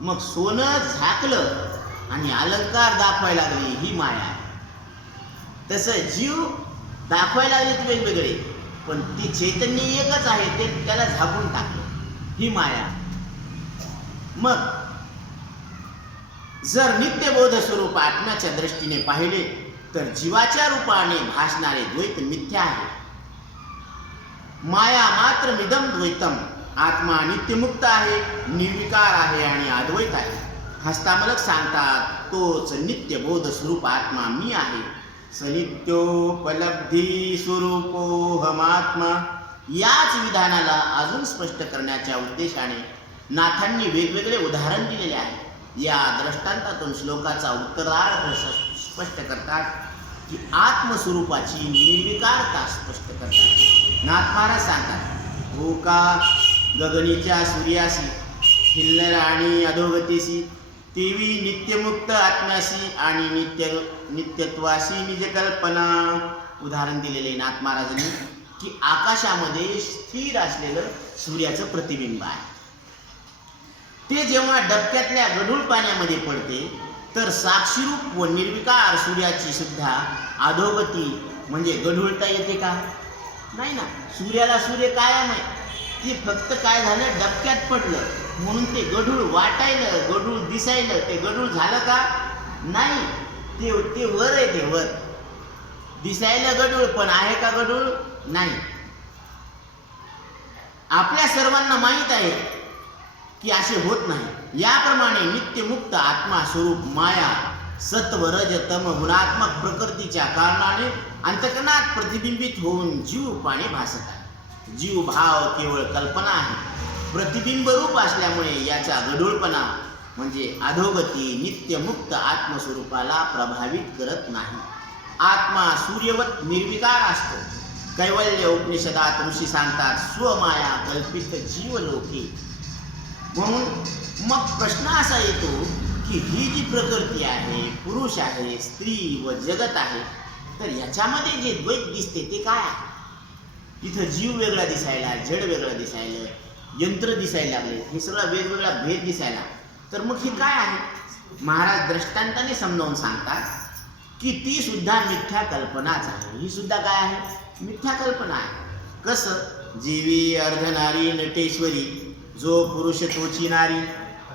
मग सोनं झाकलं आणि अलंकार दाखवायला लागली, ही माया आहे. तसं जीव दाखवायला लागलेत वेगवेगळे, पण ती चैतन्य एकच आहे, ते त्याला झाकून टाकलं, ही माया. मग जर नित्यबोध स्वरूप आत्म्याच्या दृष्टीने पाहिले तर जीवाच्या रूपाने भासणारे द्वैत मिथ्या आहे. माया मात्र मिदम द्वैतम. आत्मा नित्यमुक्त आहे, निर्विकार आहे आणि अद्वैत आहे. हस्तामलक सांगतात, तोच नित्यबोध स्वरूप आत्मा मी आहे. सनित्योपलब्धी स्वरूपोहमात्मा. याच विधानाला अजून स्पष्ट करण्याच्या उद्देशाने नाथांनी वेगवेगळे उदाहरण दिलेले आहे. या दृष्टांतातून श्लोकाचा उत्तरार्ध स्पष्ट करतात की आत्मस्वरूपाची निर्विकारता स्पष्ट करतात. नाथ महाराज सांगतात, हो का गगनीच्या सूर्यासी हिल्लर आणि अधोगतीसी, तेवी नित्यमुक्त आत्म्यासी आणि नित्यत्वासी निज कल्पना. उदाहरण दिलेले नाथ महाराजांनी की आकाशामध्ये स्थिर असलेलं सूर्याचं प्रतिबिंब आहे. ते जेव्हा डबक्यातल्या गढूळ पाण्यामध्ये पडते तर साक्षीरूप व निर्विकार सूर्याची सुद्धा अधोगती म्हणजे गढूळता येते का? नाही ना. सूर्याला सूर्य कायम आहे. ते फक्त काय झालं, डबक्यात पडलं म्हणून ते गढूळ वाटायलं, गढूळ दिसायलं. ते गढूळ झालं का? नाही. ते वर आहे, ते वर दिसायला गढूळ, पण आहे का गढूळ? नाही. आपल्या सर्वांना माहीत आहे की असे होत नाही. याप्रमाणे नित्यमुक्त आत्मा स्वरूप माया सत्व रज तम गुणात्मक प्रकृतीच्या कारणाने अंतकरणात प्रतिबिंबित होऊन जीव रूपाने भासत आहे. जीव भाव केवळ कल्पना आहे. प्रतिबिंब रूप असल्यामुळे याचा गढूळपणा म्हणजे अधोगती नित्यमुक्त आत्मस्वरूपाला प्रभावित करत नाही. आत्मा सूर्यवत निर्विकार असतो. कैवल्य उपनिषदात ऋषी सांगतात, स्वमाया कल्पित जीवलोके. म्हणून मग प्रश्न असा येतो की ही जी प्रकृती आहे, पुरुष आहे, स्त्री व जगत आहे, तर याच्यामध्ये जे द्वैत दिसते ते काय आहे? इथं जीव वेगळा दिसायला, जड वेगळं दिसायला, यंत्र दिसायला लागले, हे सगळा वेगवेगळा भेद दिसायला, तर मग हे काय आहे? महाराज दृष्टांताने समजावून सांगतात की ती सुद्धा मिथ्या कल्पनाच आहे. ही सुद्धा काय आहे? मिथ्या कल्पना आहे. कसं? जीवी अर्धनारी नटेश्वरी, जो पुरुष तोची नारी,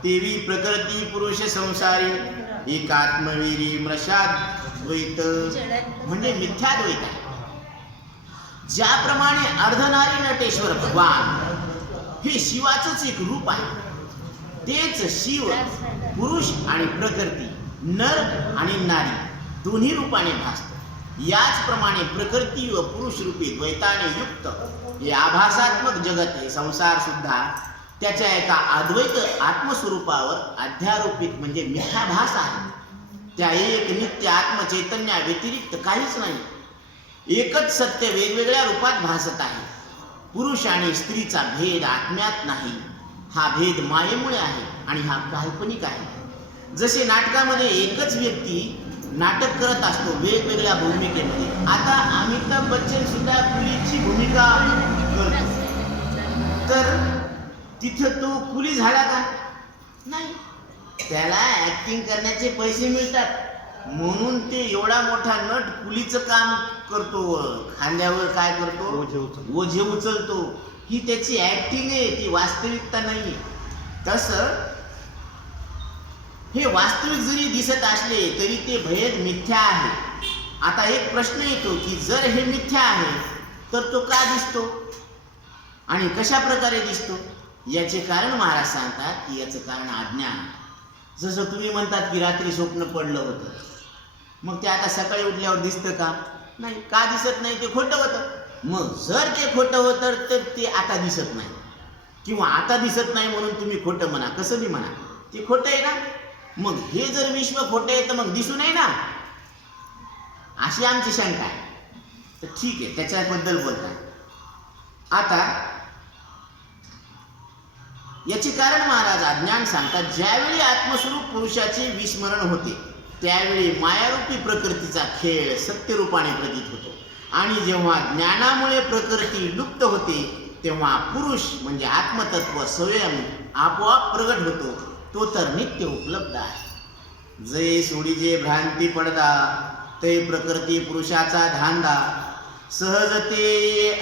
तेवी प्रकृती पुरुष संसारी, एकात्मवीरी मृषाद द्वैत. म्हणजे मिथ्या द्वैत आहे. ज्याप्रमाणे अर्धनारी नटेश्वर भगवान हे शिवाचंच एक रूप आहे, तेच शिव पुरुष आणि प्रकृती नर आणि नारी दोन्ही रूपाने भासतात. याचप्रमाणे प्रकृती व पुरुष रूपी द्वैताने युक्त हे आभासात्मक जगत, हे संसार सुद्धा त्याच्या एका अद्वैत आत्मस्वरूपावर अध्यारोपित म्हणजे मिथ्याभास आहे. त्या एक नित्य आत्मचैतन्या व्यतिरिक्त काहीच नाही. एकच सत्य वेगवेगळ्या रूपात भासत आहे. पुरुष आणि स्त्रीचा भेद आत्म्यात नाही. हा भेद मायेमुळे आहे आणि हा काल्पनिक आहे. जसे नाटकामध्ये एकच व्यक्ती नाटक करत असतो वेगवेगळ्या भूमिकेमध्ये. आता अमिताभ बच्चन सुद्धा कुलीची भूमिका करतो, तर तिथं तो कुली झाला का? नाही. त्याला ऍक्टिंग करण्याचे पैसे मिळतात म्हणून ते एवढा मोठा नट कुलीचं काम करतो. खांद्यावर काय करतो? ओझे उचलतो. ही त्याची ऍक्टिंग आहे, ती वास्तविकता नाही. तसं हे वास्तविक जरी दिसत असले तरी ते भेद मिथ्या आहे. आता एक प्रश्न येतो की जर हे मिथ्या आहे तर तो का दिसतो आणि कशा प्रकारे दिसतो? याचे कारण महाराज सांगतात की याचं कारण अज्ञान. जसं तुम्ही म्हणतात की रात्री स्वप्न पडलं होतं, मग ते आता सकाळी उठल्यावर दिसतं का? नाही. का दिसत नाही? ते खोटं होतं. मग जर ते खोटं होतं तर ते आता दिसत नाही, किंवा आता दिसत नाही म्हणून तुम्ही खोटं म्हणा, कसं बी म्हणा, ते खोटं आहे ना. मग हे जर विश्व खोटं आहे तर मग दिसू नये ना, अशी आमची शंका आहे. तर ठीक आहे, त्याच्याबद्दल बोलता. आता याचे कारण महाराज अज्ञान सांगतात. ज्यावेळी आत्मस्वरूप पुरुषाचे विस्मरण होते त्यावेळी मायारूपी प्रकृतीचा खेळ सत्यरूपाने प्रतीत होतो, आणि जेव्हा ज्ञानामुळे प्रकृती लुप्त होते तेव्हा पुरुष म्हणजे आत्मतत्व स्वयं आपोआप प्रगट होतो. तो तर नित्य उपलब्ध आहे. जे सोडीजे भ्रांती पडदा ते प्रकृती पुरुषाचा धांदा, सहजते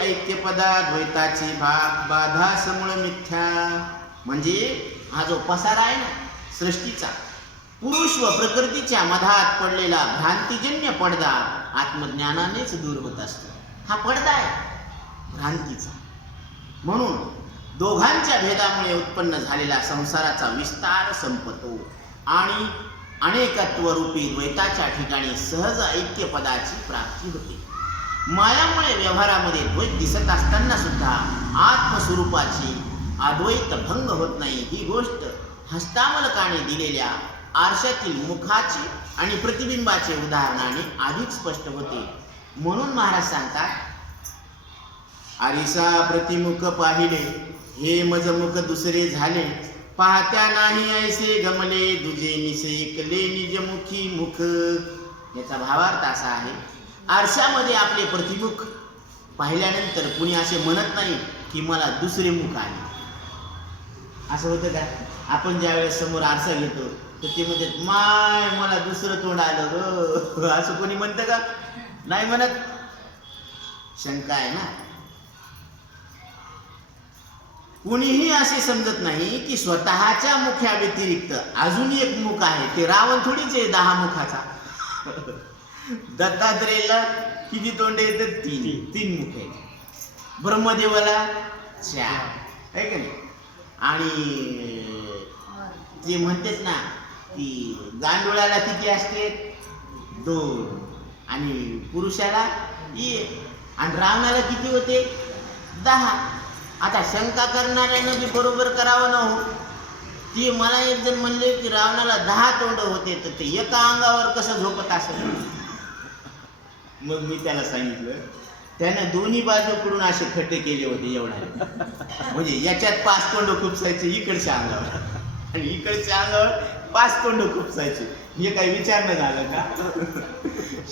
ऐक्यपदा द्वैताची बाधा समूळ मिथ्या. म्हणजे हा जो पसारा आहे ना सृष्टीचा, पुरुष व प्रकृतीच्या मधात पडलेला भ्रांतीजन्य पडदा आत्मज्ञानानेच दूर होत असतो. हा पडदा आहे भ्रांतीचा. म्हणून दोघांच्या भेदामुळे उत्पन्न झालेला संसाराचा विस्तार संपतो आणि अनेकत्व रूपी द्वैताच्या ठिकाणी सहज ऐक्य पदाची प्राप्ती होते. मायामुळे व्यवहारामध्ये द्वैत दिसत असताना सुद्धा आत्मस्वरूपाची अद्वैत भंग होत नाही. ही गोष्ट हस्तामलकाने दिलेल्या आरशातील मुखाचे आणि प्रतिबिंबाचे उदाहरणाने अधिक स्पष्ट होते. म्हणून महाराज सांगतात, आरिसा प्रतिमुख पाहिले हे मजमुख दुसरे झाले, पाहत्या नाही ऐसे गमले दुजे निसे ऐकले निजमुखी मुख. याचा भावार्थ असा आहे, आरशामध्ये आपले प्रतिमुख पाहिल्यानंतर कुणी असे म्हणत नाही की मला दुसरे मुख आहे. असं होतं का? आपण ज्या वेळेस समोर आरसा घेतो तर ते म्हणतात, माय मला दुसरं तोंड आलं ग, असं कोणी म्हणतं का? नाही म्हणत. शंका आहे ना. कुणीही असे समजत नाही की स्वतःच्या मुख्या व्यतिरिक्त अजून एक मुख आहे. ते रावण थोडीच आहे 10 मुखाचा. दत्तात्रेयला किती तोंड येतात? 3 मुख आहेत. ब्रह्मदेवाला 4 आहे का नाही? आणि ते म्हणतेच ना की गांडुळाला किती असते? 2. आणि पुरुषाला 1. आणि रावणाला किती होते? 10. आता शंका करणाऱ्यानं बी बरोबर करावं ना हो. ती मला एक जण म्हणले की रावणाला 10 तोंड होते, तर ते एका अंगावर कसं झोपत असेल? मग मी त्याला सांगितलं, त्यानं दोन्ही बाजूकडून असे खड्डे केले होते एवढा. म्हणजे याच्यात 5 तोंड खुपसायचे इकडच्या अंगावर, आणि इकडच्या अंगावर 5 तोंड खुपसायचे. हे काही विचार न झालं का?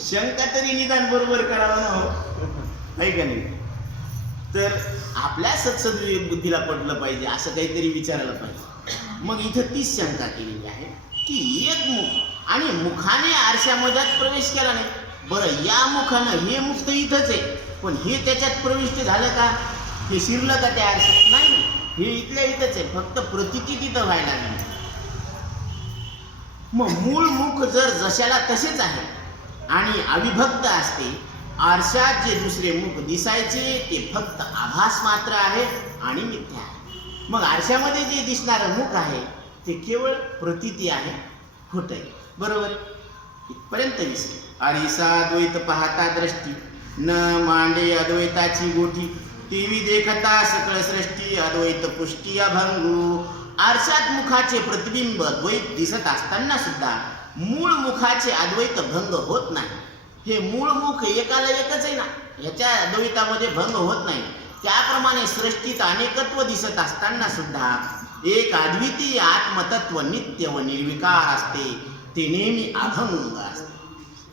शंका तरी निदान बरोबर करावं ना हो, आहे का नाही? तर आपल्या सत्सद्विवेक बुद्धीला पडलं पाहिजे, असं काहीतरी विचारायला पाहिजे. मग इथं तीच शंका केलेली आहे की एक मुख, आणि मुखाने आरशामध्ये प्रवेश केला नाही. बरं, या मुखानं हे मुख तर इथंच आहे, पण हे त्याच्यात प्रविष्ट झालं का? हे शिरलं का त्या आरशात? नाही, हे इथल्या इथंच आहे, फक्त प्रतीती तिथं व्हायला नाही. मग मूळ मुख जर जशाला तसेच आहे आणि अविभक्त असते, आरशात जे दुसरे मुख दिसायचे ते फक्त आभास मात्र आहे आणि मिथ्या आहे. मग आरशामध्ये जे दिसणारं मुख आहे ते केवळ प्रतीती आहे, खोट आहे. बरोबर? इथपर्यंत विषय. आरिसा द्वैत पाहता दृष्टी, न मांडे अद्वैताची गोठी, टीव्ही देखता सकळ सृष्टी, अद्वैत पुष्टी अभंगू. आरशात मुखाचे प्रतिबिंब द्वैत दिसत असताना सुद्धा मूळ मुखाचे अद्वैत भंग होत नाही. हे मूळ मुख एकाला एकच आहे ना, ह्याच्या द्वैतामध्ये भंग होत नाही. त्याप्रमाणे सृष्टीत अनेकत्व दिसत असताना सुद्धा एक अद्वितीय आत्मतत्व नित्य व निर्विकार असते, ते नेहमी अभंग असते.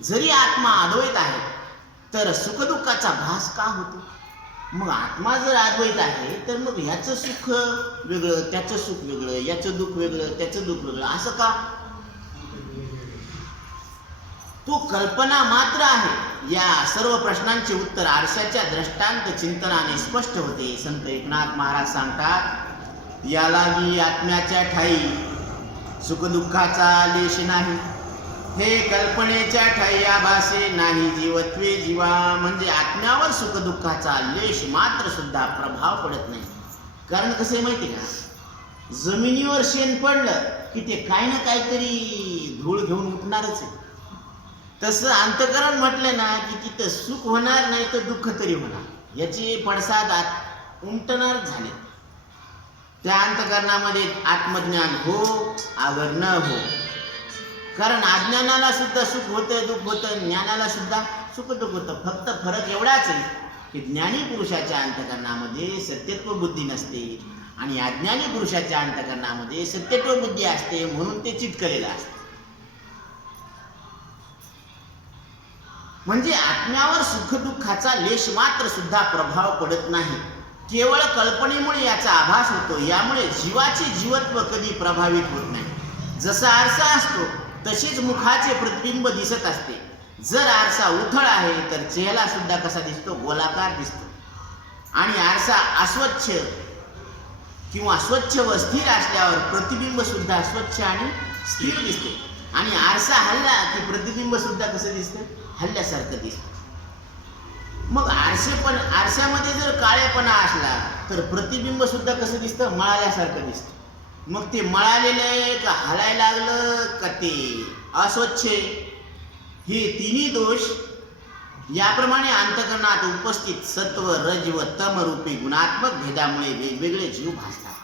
जरी आत्मा अद्वैत आहे तर सुखदुःखाचा भास का होतो? मग आत्मा जर अद्वैत आहे तर मग ह्याचं सुख वेगळं, त्याचं सुख वेगळं, याचं दुःख वेगळं, त्याचं दुःख वेगळं, असं का? तो कल्पना मात्र आहे. या सर्व प्रश्नांचे उत्तर आरशाच्या दृष्टांत चिंतनाने स्पष्ट होते. संत एकनाथ महाराज सांगतात, यालागी आत्म्याच्या ठाई सुखदुःखाचा लेश नाही, हे कल्पनेच्या ठाई आभासे नाही जीवत्वे जीवा. म्हणजे आत्म्यावर सुखदुःखाचा लेश मात्र सुद्धा प्रभाव पडत नाही. कारण कसं आहे माहिती का? जमिनीवर शेण पडलं की ते काही ना काहीतरी धूळ घेऊन उठणारच आहे. तसं अंतकरण म्हटलं ना की तिथं सुख होणार नाही तर दुःख तरी होणार, याचे पडसाद उमटणार झाले. त्या अंतकरणामध्ये आत्मज्ञान हो अगर न हो, कारण अज्ञानाला सुद्धा सुख होतं दुःख होतं, ज्ञानाला सुद्धा सुख दुःख होतं. फक्त फरक एवढाच आहे की ज्ञानी पुरुषाच्या अंतकरणामध्ये सत्यत्व बुद्धी नसते आणि अज्ञानी पुरुषाच्या अंतकरणामध्ये सत्यत्व बुद्धी असते, म्हणून ते चिटकलेलं असते. म्हणजे आत्म्यावर सुखदुःखाचा लेश मात्र सुद्धा प्रभाव पडत नाही, केवळ कल्पनेमुळे याचा आभास होतो. यामुळे जीवाचे जीवत्व कधी प्रभावित होत नाही. जसा आरसा असतो तसेच मुखाचे प्रतिबिंब दिसत असते. जर आरसा उथळ आहे तर चेहरा सुद्धा कसा दिसतो, गोलाकार दिसतो. आणि आरसा अस्वच्छ किंवा स्वच्छ व स्थिर असल्यावर प्रतिबिंब सुद्धा स्वच्छ आणि स्थिर दिसते. आणि आरसा हलला की प्रतिबिंब सुद्धा कसं दिसतं, हल्ल्यासारखं दिसतं. मग आरशामध्ये जर काळेपणा असला तर प्रतिबिंब सुद्धा कसं दिसतं, मळाल्यासारखं दिसतं. मग ते मळालेलं आहे का हलायला लागलं का ते अस्वच्छ, हे तिन्ही दोष याप्रमाणे अंतकरणात उपस्थित सत्व रज व तम रूपी गुणात्मक भेदामुळे वेगवेगळे जीव भासतात.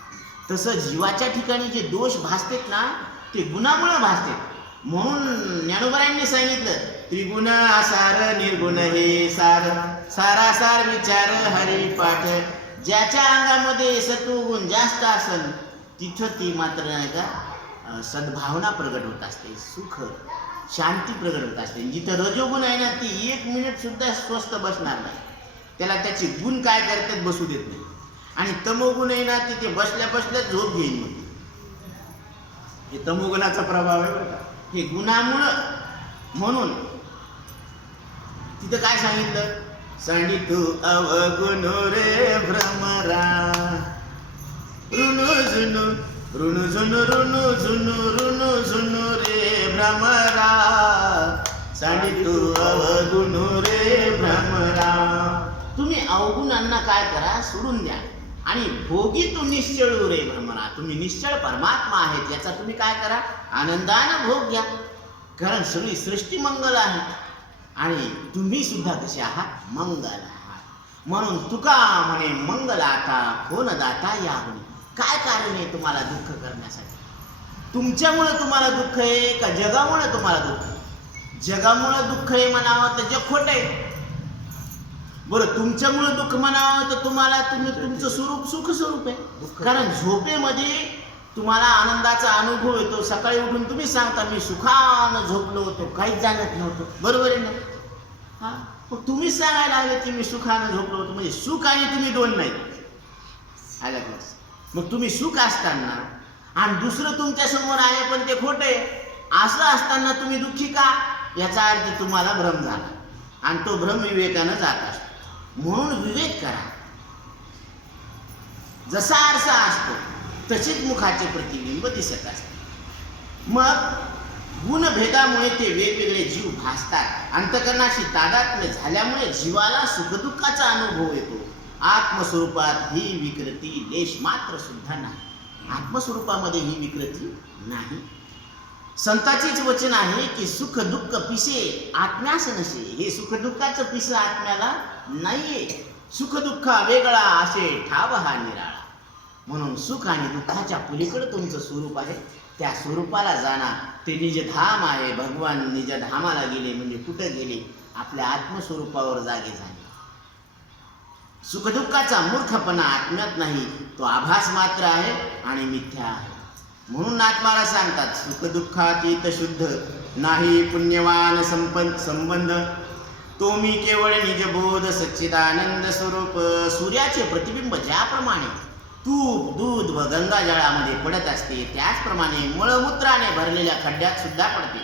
तसं जीवाच्या ठिकाणी जे दोष भासतात ना ते गुणामुळे भासतात. म्हणून ज्ञानोबरायांनी सांगितलं, त्रिगुण सार निर्गुण हे सार, सारासार विचार हरिपाठ. ज्याच्या अंगामध्ये सत्वगुण जास्त असेल तिथं ती मात्र नाही का सद्भावना प्रगट होत असते, सुख शांती प्रगट होत असते. जिथं रजोगुण आहे ना ती 1 मिनिट सुद्धा स्वस्थ बसणार नाही, त्याला त्याचे गुण काय करतात बसू देत नाही. आणि तमोगुण आहे ना तिथे बसल्या बसल्या झोप घेईन. मग हे तमोगुणाचा प्रभाव आहे बरं का, हे गुणामुळं. म्हणून तिथं काय सांगितलं, सांडितू अवगुण रे भ्रमरा, ऋणू झुनू ऋणू झुनू ऋणू झुनू ऋणू झुनू रे भ्रमरा, सांडितू अवगुण रे भ्रमरा. तुम्ही अवगुणांना काय करा, सोडून द्या आणि भोगी तू निश्चळू रे भ्रमरा. तुम्ही निश्चळ परमात्मा आहेत याचा तुम्ही काय करा, आनंदानं भोग घ्या. कारण सगळी सृष्टी मंगल आहे आणि तुम्ही सुद्धा कसे आहात, मंगल आहात. म्हणून तुका म्हणे मंगल आता कोण दाता याहुनी. काय कारण आहे तुम्हाला दुःख करण्यासाठी? तुमच्यामुळे तुम्हाला दुःख आहे का जगामुळे तुम्हाला दुःख आहे? जगामुळे दुःख आहे म्हणावं तर जग खोट आहे. बरं, तुमच्यामुळे दुःख म्हणावं तर तुम्हाला तुमचं स्वरूप सुख स्वरूप आहे. कारण झोपेमध्ये तुम्हाला आनंदाचा अनुभव येतो. सकाळी उठून तुम्ही सांगता मी सुखानं झोपलो होतो, काहीच जाणत नव्हतं, बरोबर आहे ना? हा, मग तुम्ही सांगायला हवे की मी सुखानं झोपलो होतो. म्हणजे सुख आणि तुम्ही दोन नाहीत. आला क्लास. मग तुम्ही सुख असताना आणि दुसरं तुमच्या समोर आहे पण ते खोटं आहे, असं असताना तुम्ही दुःखी का, याचा अर्थ तुम्हाला भ्रम झाला आणि तो भ्रम विवेकानं जात असतो. म्हणून विवेक करा. जसा आरसा असतो तसेच मुखाचे प्रतिबिंब दिसत असते. मग गुणभेदामुळे ते वेगवेगळे जीव भासतात. अंतकरणाशी तादात्म्य झाल्यामुळे जीवाला सुखदुःखाचा अनुभव येतो. आत्मस्वरूपात ही विकृती लेश मात्र सुद्धा नाही. आत्मस्वरूपामध्ये ही विकृती नाही. संताचेच वचन आहे की सुख दुःख पिसे आत्म्यास नसे. हे सुखदुःखाचं पिसं आत्म्याला नाहीये. सुख दुःख वेगळा असे ठाव हा निराळा. म्हणून सुख आणि दुःखाच्या पलीकडे तुमचं स्वरूप आहे, त्या स्वरूपाला जाणा. ते निज धाम आहे. भगवान निज धामाला गेले म्हणजे कुठं गेले, आपल्या आत्मस्वरूपावर जागे झाले. सुखदुःखाचा मूर्खपणा आत्म्यात नाही, तो आभास मात्र आहे आणि मिथ्या आहे. म्हणून आत्माला सांगतात सुखदुःखातीत शुद्ध नाही पुण्यवान संबंध. तो मी केवळ निजबोध सच्चिदानंद स्वरूप. सूर्याचे प्रतिबिंब ज्याप्रमाणे तूप दूध व गंगाजळामध्ये पडत असते त्याचप्रमाणे मळमूत्राने भरलेल्या खड्ड्यात सुद्धा पडते,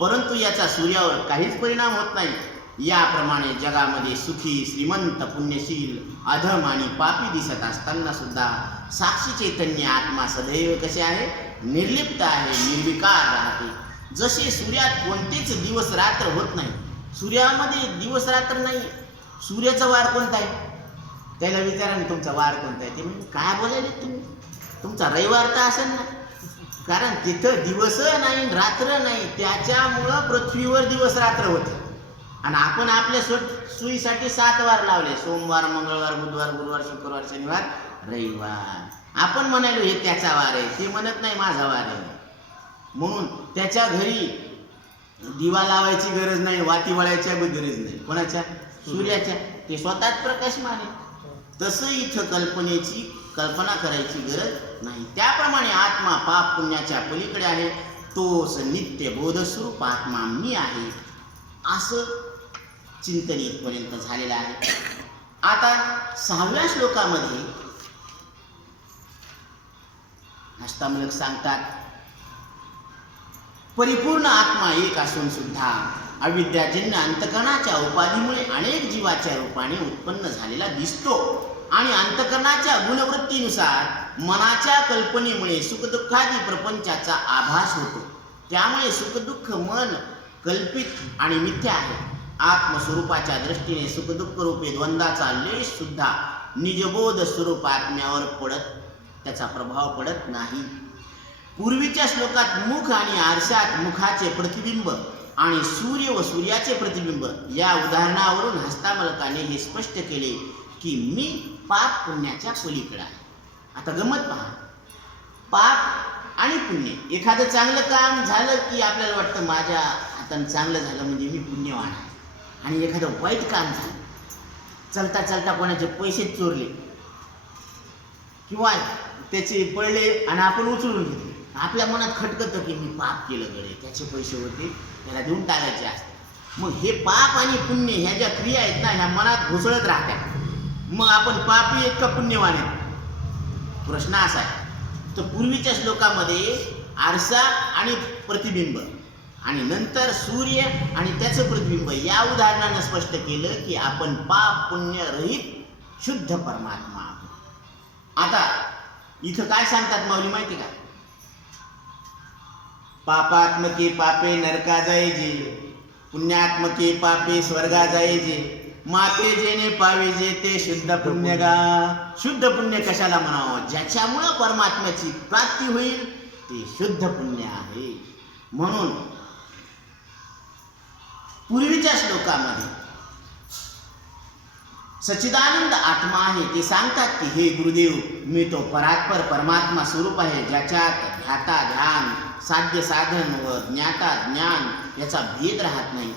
परंतु याचा सूर्यावर काहीच परिणाम होत नाही. याप्रमाणे जगामध्ये सुखी श्रीमंत पुण्यशील अधम आणि पापी दिसत असताना सुद्धा साक्षी चैतन्य आत्मा सदैव कसे आहे, निर्लिप्त आहे, निर्विकार राहते. जसे सूर्यात कोणतेच दिवस रात्र होत नाही, सूर्यामध्ये दिवस रात्र नाही. सूर्याचा वार कोणता आहे त्याला विचारा ना, तुमचा वार कोणता आहे? ते म्हणजे काय बोलायले तुम्ही, तुमचा रविवार तर असेल ना, कारण तिथं दिवस नाही रात्र नाही, त्याच्यामुळं पृथ्वीवर दिवस रात्र होते. आणि आपण आपल्या सोयीसाठी 7 वार लावले: सोमवार, मंगळवार, बुधवार, गुरुवार, शुक्रवार, शनिवार, रविवार. आपण म्हणालो हे त्याचा वार आहे, ते म्हणत नाही माझा वार आहे. म्हणून त्याच्या घरी दिवा लावायची गरज नाही, वाती वळायची गरज नाही. कोणाच्या? सूर्याच्या. ते स्वतःच प्रकाशमान आहे. तसं इथं कल्पना करायची गरज नाही. त्याप्रमाणे आत्मा पाप पुण्याच्या पलीकडे आहे. तोच नित्य बोधस्वरूप आत्मा मी आहे, असं चिंतन इथपर्यंत झालेलं आहे. आता 6व्या श्लोकामध्ये हस्तामलक सांगतात, परिपूर्ण आत्मा एक असून सुद्धा अविद्याजन्य अंतकरणाच्या उपाधीमुळे अनेक जीवाच्या रूपाने उत्पन्न झालेला दिसतो आणि अंतकरणाच्या गुणवृत्तीनुसार मनाच्या कल्पनेमुळे सुखदुःखादी प्रपंचाचा आभास होतो. त्यामुळे सुखदुःख मन कल्पित आणि मिथ्या आहे. आत्मस्वरूपाच्या दृष्टीने सुखदुःख रूपे द्वंद्वाचा लेश सुद्धा निजबोध स्वरूप आत्म्यावर त्याचा प्रभाव पडत नाही. पूर्वीच्या श्लोकात मुख आणि आरशात मुखाचे प्रतिबिंब आणि सूर्य व सूर्याचे प्रतिबिंब या उदाहरणावरून हस्तामलकाने हे स्पष्ट केले की मी पाप पुण्याच्या पलीकडे आहे. आता गमत पहा, पाप आणि पुण्य. एखादं चांगलं काम झालं की आपल्याला वाटतं माझ्या हाताने चांगलं झालं म्हणजे मी पुण्यवान आहे. आणि एखादं वाईट काम झालं, चलता चलता कोणाचे पैसे चोरले किंवा त्याचे पडले आणि आपण उचलून घेतले, आपल्या मनात खटकतं की मी पाप केलं गडे, त्याचे पैसे होते त्याला देऊन टाकायचे असतात. मग हे पाप आणि पुण्य ह्या ज्या क्रिया आहेत ना, ह्या मनात घुसळत राहतात. मग आपण पापी आहेत का पुण्यवान आहेत? प्रश्न असा आहे. तर पूर्वीच्या श्लोकामध्ये आरसा आणि प्रतिबिंब आणि नंतर सूर्य आणि त्याचं प्रतिबिंब या उदाहरणानं स्पष्ट केलं की आपण पाप पुण्य रहित शुद्ध परमात्मा आहोत. आता इथं काय सांगतात माऊली माहिती का? पापात्मके पापे नरका जायचे, पुण्यात्मके पापे स्वर्गा जायचे, माते जेने पावे जे ते शुद्ध पुण्य गा. शुद्ध पुण्य कशाला म्हणावं? ज्याच्यामुळं परमात्म्याची प्राप्ती होईल ते शुद्ध पुण्य आहे. म्हणून पूर्वीच्या श्लोकामध्ये सच्चिदानंद आत्मा आहे ते सांगतात की हे गुरुदेव, मी तो परात्पर परमात्मा स्वरूप आहे, ज्याच्यात ध्याता ध्यान, साध्य साधन व ज्ञाता ज्ञान याचा भेद राहत नाही.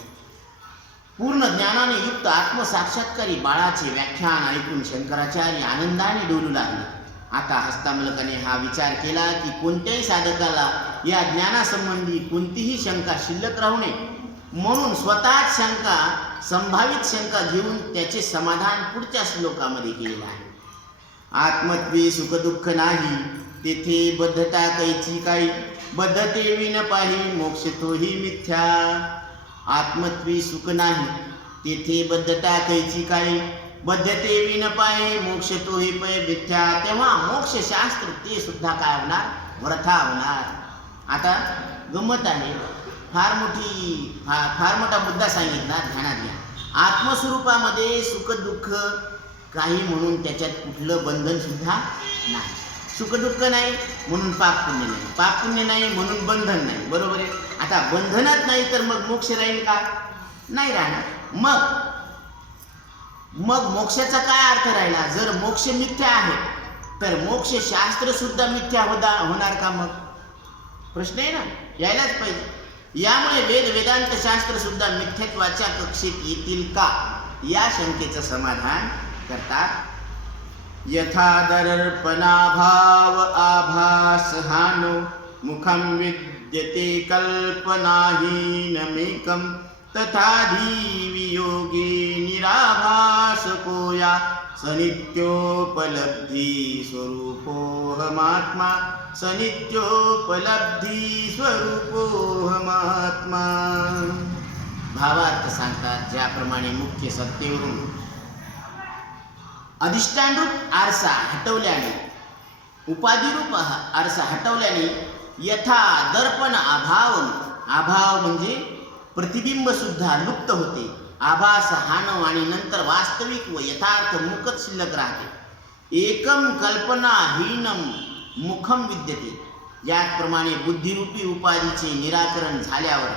पूर्ण ज्ञानाने युक्त आत्मसाक्षात्कारी बाळाचे व्याख्यान ऐकून शंकराचार्य आनंदाने डोलू लागले. आता हस्तामलकाने हा विचार केला की कोणत्याही साधकाला या ज्ञानासंबंधी कोणतीही शंका शिल्लक राहू नये, म्हणून स्वतःच संभावित शंका घेऊन त्याचे समाधान पुढच्या श्लोकामध्ये केलेलं आहे. आत्मत्वे सुखदुःख नाही, तेथे बद्धता कैची काही, बद्धते विन पाही मोक्ष तोही मिथ्या. आत्मत्वे सुख नाही, तेथे बद्धता कैची काही, बद्धते विन पाही मोक्ष तोही पै मिथ्या. तेव्हा मोक्षशास्त्र ते सुद्धा काय होणार? वृथा होणार. आता गंमत आहे, फार मोठा मुद्दा सांगितला, ध्यानात घ्या. आत्मस्वरूपामध्ये सुख दुःख काही म्हणून त्याच्यात कुठलं बंधन सुद्धा नाही. सुख दुःख नाही म्हणून पाप पुण्य नाही, पाप पुण्य नाही म्हणून बंधन नाही. बरोबर आहे. आता बंधनच नाही तर मग मोक्ष राहील का? नाही राहणार. मग मोक्षाचा काय अर्थ राहिला? जर मोक्ष मिथ्या आहे तर मोक्ष शास्त्र सुद्धा मिथ्या होणार का? मग प्रश्न आहे ना, यायलाच पाहिजे. यामुळे वेदांत शास्त्र सुद्धा मिथ्यत्वाच्या कक्षेत येतील का, या शंकेचं समाधान करतात. यथा दर्पणाभाव आभास हानो मुखम विद्यते कल्पनाहीनमेकं, तथाधी वियोगी निराभास कोया सनित्योपलब्धी स्वरूपोहमात्मा, सनित्योपलब्धी स्वरूपोहमात्मा. भावार्थ सांगतात, ज्याप्रमाणे मुख्य सत्तेवरून अधिष्ठानरूप आरसा हटवल्याने, उपाधिरूप आरसा हटवल्याने यथा दर्पण अभाव म्हणजे प्रतिबिंब सुद्धा लुप्त होते. आभास हानव आणि नंतर वास्तविक व यथार्थ मुखच शिल्लक राहते. एकम कल्पनाहीनम मुखम विद्यते. याचप्रमाणे बुद्धिरूपी उपाधीचे निराकरण झाल्यावर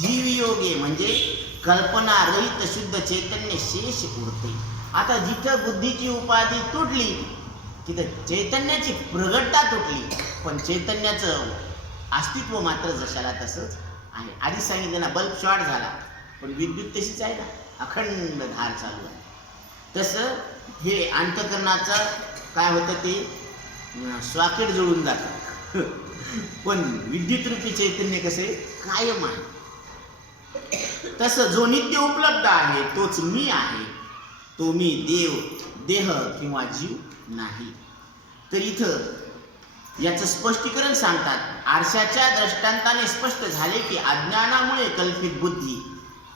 धीवियोगे म्हणजे कल्पना रहित शुद्ध चैतन्य शेष उरते. आता जिथं बुद्धीची उपाधी तुटली तिथं चैतन्याची प्रगटता तुटली, पण चैतन्याचं अस्तित्व मात्र जशाला तसंच आहे. आधी सांगितलं ना, बल्ब शॉर्ट झाला पण विद्युत तशीच आहे ना, अखंड धार चालू आहे. तसं हे अंतःकरणाचं काय होतं ते सॉकेट जुळून जातं पण विद्युत रूपी चैतन्य कसे कायम आहे. तसं जो नित्य उपलब्ध आहे तोच मी आहे, तो मी देह किंवा जीव नाही. तर इथं याचं स्पष्टीकरण सांगतात. आरशाच्या दृष्टांताने स्पष्ट झाले की अज्ञानामुळे कल्पित बुद्धी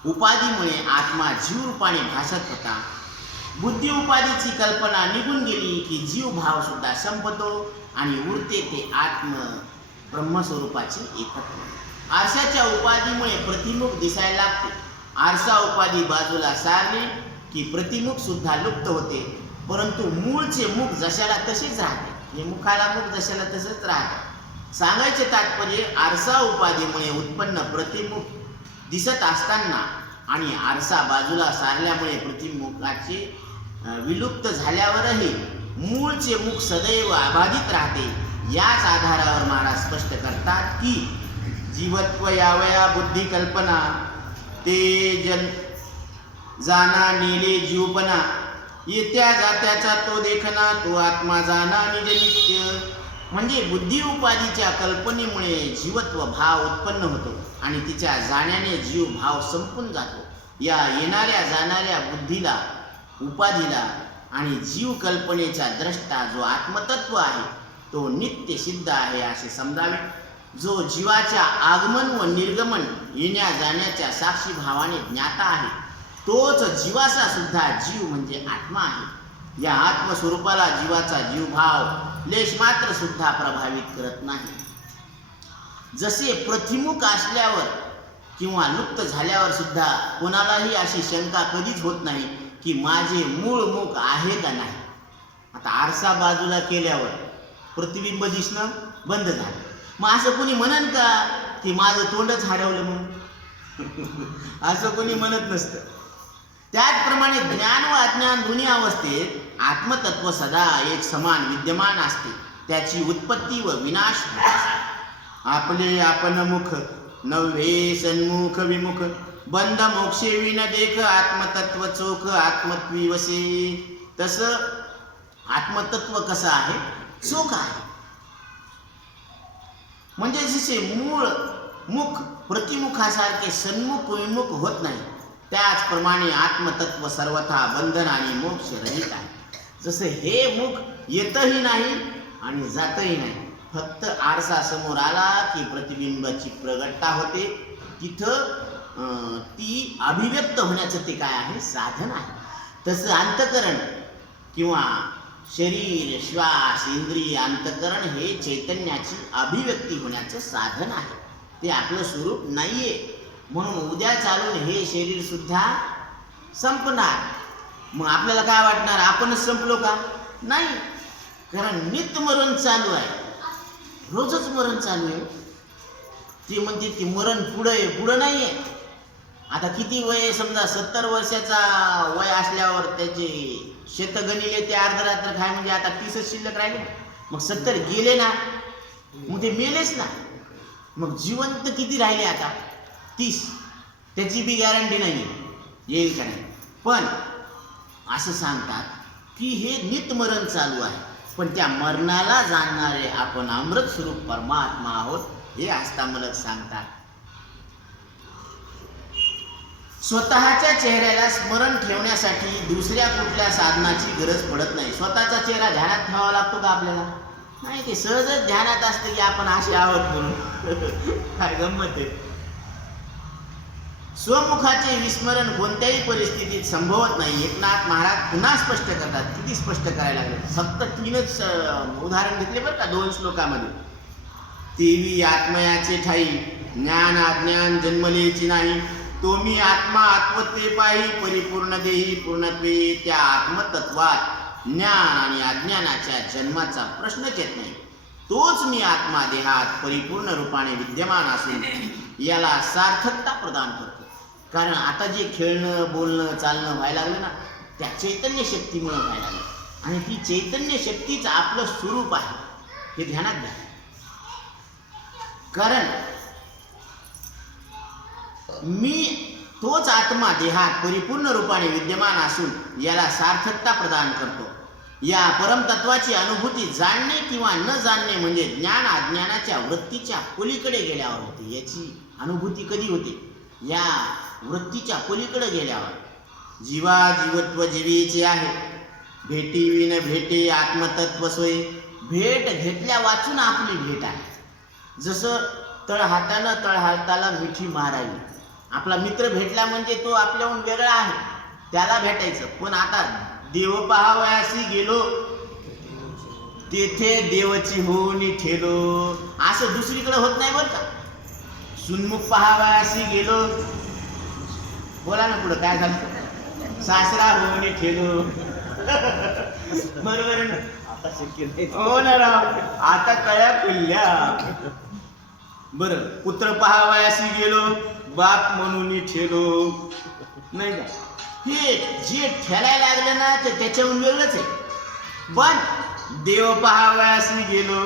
उपाधीमुळे आत्मा जीव रूपाने भासत होता. बुद्धी उपाधीची कल्पना निघून गेली की जीव भाव सुद्धा संपतो आणि उरते ते आत्म ब्रह्मस्वरूपाचे एकत्व. आरशाच्या उपाधीमुळे प्रतिमुख दिसायला लागते. आरसा उपाधी बाजूला सारली की प्रतिमुख सुद्धा लुप्त होते, परंतु मूळचे मुख जशाला तसेच राहते. हे मुखाला मुख जशाला तसंच राहते. सांगायचे तात्पर्य, आरसा उपाधीमुळे उत्पन्न प्रतिमुख दिसत असताना आणि आरसा बाजूला सारल्यामुळे प्रतिमुखाचे विलुप्त झाल्यावरही मूळचे मुख सदैव अबाधित राहते. याच आधारावर महाराज स्पष्ट करतात की जीवत्व यावया बुद्धी कल्पना ते जन जाना नेले जीवपणा येत्या जात्याचा तो देखना तो आत्मा जाना निज नित्य. म्हणजे बुद्धी उपाधीच्या कल्पनेमुळे जीवत्व भाव उत्पन्न होतो आणि तिच्या जाण्याने जीव भाव संपून जातो. या येणाऱ्या जाणाऱ्या बुद्धीला उपाधीला आणि जीव कल्पनेचा द्रष्टा जो आत्मतत्व आहे तो नित्य सिद्ध आहे असे समजावे. जो जीवाच्या आगमन व निर्गमन येण्या जाण्याच्या साक्षी भावाने ज्ञाता आहे तोच जीवाचा सुद्धा जीव म्हणजे आत्मा आहे. या आत्मस्वरूपाला जीवाचा जीवभाव लेश मात्र सुद्धा प्रभावित करत नाही. जसे प्रतिमुख असल्यावर किंवा लुप्त झाल्यावर सुद्धा कोणालाही अशी शंका कधीच होत नाही की माझे मूळ मुख आहे का नाही. आता आरसा बाजूला केल्यावर प्रतिबिंब दिसणं बंद झालं, मग असं कोणी म्हणन का की माझं तोंडच हरवलं म्हणून असं कोणी म्हणत नसतं. त्याचप्रमाणे ज्ञान व अज्ञान दोन्ही अवस्थेत आत्मतत्व सदा एक समान विद्यमान असते. त्याची उत्पत्ती व विनाश आपले आपण मुख नव्हे सन्मुख विमुख बंद मोक्षे विन देख आत्मतत्व चोख आत्मत्वी वसे. तसं आत्मतत्व कसं आहे, चोख आहे. म्हणजे जसे मूळ मुख प्रतिमुखासारखे सन्मुख विमुख होत नाही त्याचप्रमाणे आत्मतत्व सर्वथा बंधन आणि मोक्ष रहित आहे. जसं हे मुख येतही नाही आणि जातही नाही, फक्त आरसा समोर आला की प्रतिबिंबाची प्रगटता होते. तिथं ती अभिव्यक्त होण्याचं ते काय आहे, साधन आहे. तसं अंतकरण किंवा शरीर श्वास इंद्रिय अंतकरण हे चैतन्याची अभिव्यक्ती होण्याचं साधन आहे. ते आपलं स्वरूप नाहीये. म्हणून उद्या चालून हे शरीर सुद्धा संपणार. मग आपल्याला काय वाटणार, आपणच संपलो का? नाही, कारण नित्य मरण चालू आहे, रोजच मरण चालू आहे. ती म्हणते ती मरण पुढं नाही आहे. आता किती वय, समजा 70 वर्षाचा वय असल्यावर त्याचे शेत गणिले ते अर्धरात्र खाय म्हणजे आता 30च शिल्लक राहिले. मग 70 गेले ना, मग ते मेलेच ना. मग जिवंत किती राहिले आता? 30. त्याची बी गॅरंटी नाही येईल का नाही. पण असं सांगतात की हे नित्यमरण चालू आहे, पण त्या मरणाला जाणणारे आपण अमृत स्वरूप परमात्मा आहोत हे हस्तामलक सांगतात. स्वतःच्या चेहऱ्याला स्मरण ठेवण्यासाठी दुसऱ्या कुठल्या साधनाची गरज पडत नाही. स्वतःचा चेहरा ध्यानात ठेवावा लागतो का आपल्याला? नाही, ते सहजच ध्यानात असतं की आपण असे आहोत म्हणून. काय गंमत आहे. स्वमुखाचे विस्मरण कोणत्याही परिस्थितीत संभवत नाही. एकनाथ महाराज पुन्हा स्पष्ट करतात. किती स्पष्ट करायला लागले, फक्त 3च उदाहरण घेतले बरं का 2 श्लोकामध्ये. तेवी आत्मयाचे ठाई ज्ञान अज्ञान जन्मलेची नाही, तो मी आत्मा आत्मत्वे पाही परिपूर्ण देही पूर्णत्वे. त्या आत्मतत्वात ज्ञान आणि अज्ञानाच्या जन्माचा प्रश्नच येत नाही. तोच मी आत्मा देहात परिपूर्ण रूपाने विद्यमान असून याला सार्थकता प्रदान करतो. कारण आता जे खेळणं बोलणं चालणं व्हायला लागलं ना, त्या चैतन्य शक्तीमुळे व्हायला लागलं. आणि ती चैतन्य शक्तीच आपलं स्वरूप आहे हे ध्यानात घ्या. कारण मी तोच आत्मा देहात परिपूर्ण रूपाने विद्यमान असून याला सार्थकता प्रदान करतो. या परमतत्वाची अनुभूती जाणणे किंवा न जाणणे म्हणजे ज्ञान अज्ञानाच्या वृत्तीच्या पलीकडे गेल्यावर होते. याची अनुभूती कधी होते? या वृत्तीच्या पलीकडे गेल्यावर. जीवा जीवत्व जीवीचे आहे, भेटी विन भेटे आत्मतत्व सोय. भेट घेतल्या वाचून आपली भेट आहे. जसं तळहातानं तळहाताला मिठी मारावी. आपला मित्र भेटला म्हणजे तो आपल्याहून वेगळा आहे, त्याला भेटायचं. पण आता देव पाहावयासी गेलो, तेथे देवची होऊनी ठेलो, असं दुसरीकडे होत नाही बरं का. सुन्मुख पाहावयासी गेलो, बोला ना पुढं काय झालं, सासरा होऊनी ठेलो. बरोबर आहे ना? आता शक्य नाही. हो ना राव, आता कळ्या खुलल्या. बर, पुत्र पाहावयासी गेलो, बाप म्हणून ठेलो, नाही का? हे जे ठेलायला लागलं ना ते त्याच्याहून वेगळंच आहे. पण देव पाहावयासी गेलो,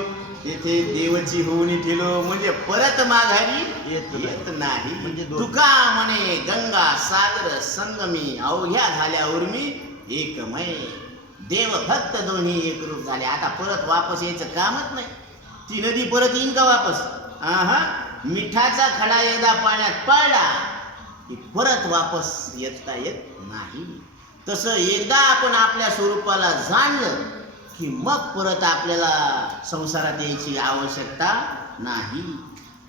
तेथे देवची होऊन ठेलो, म्हणजे परत माघारी येत नाही. म्हणजे तुका म्हणे गंगा सागर संगमी, अवघ्या झाल्यावर मी एकमय. देव भक्त दोन्ही एकरूप झाले. आता परत वापस यायचं कामच नाही. ती नदी परत येईन का वापस? मिठाचा खडा एकदा पाण्यात पडला की परत वापस येता येत नाही. तसं एकदा आपण आपल्या स्वरूपाला जाणलं की मग परत आपल्याला संसारात यायची आवश्यकता नाही.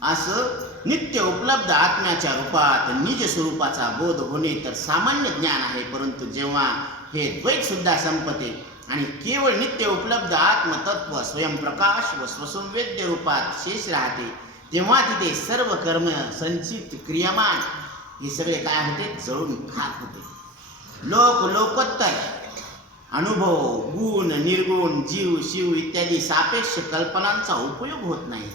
असं नित्य उपलब्ध आत्म्याच्या रूपात निज स्वरूपाचा बोध होणे तर सामान्य ज्ञान आहे. परंतु जेव्हा हे द्वैत सुद्धा संपते आणि केवळ नित्य उपलब्ध आत्मतत्व स्वयंप्रकाश व स्वसंवेद्य रूपात शेष राहते, तेव्हा तिथे सर्व कर्म संचित क्रियमान हे सगळे काय होते? जळून खाक होते. लोकोत्तर अनुभव, गुण निर्गुण, जीव शिव इत्यादी सापेक्ष कल्पनांचा उपयोग होत नाही.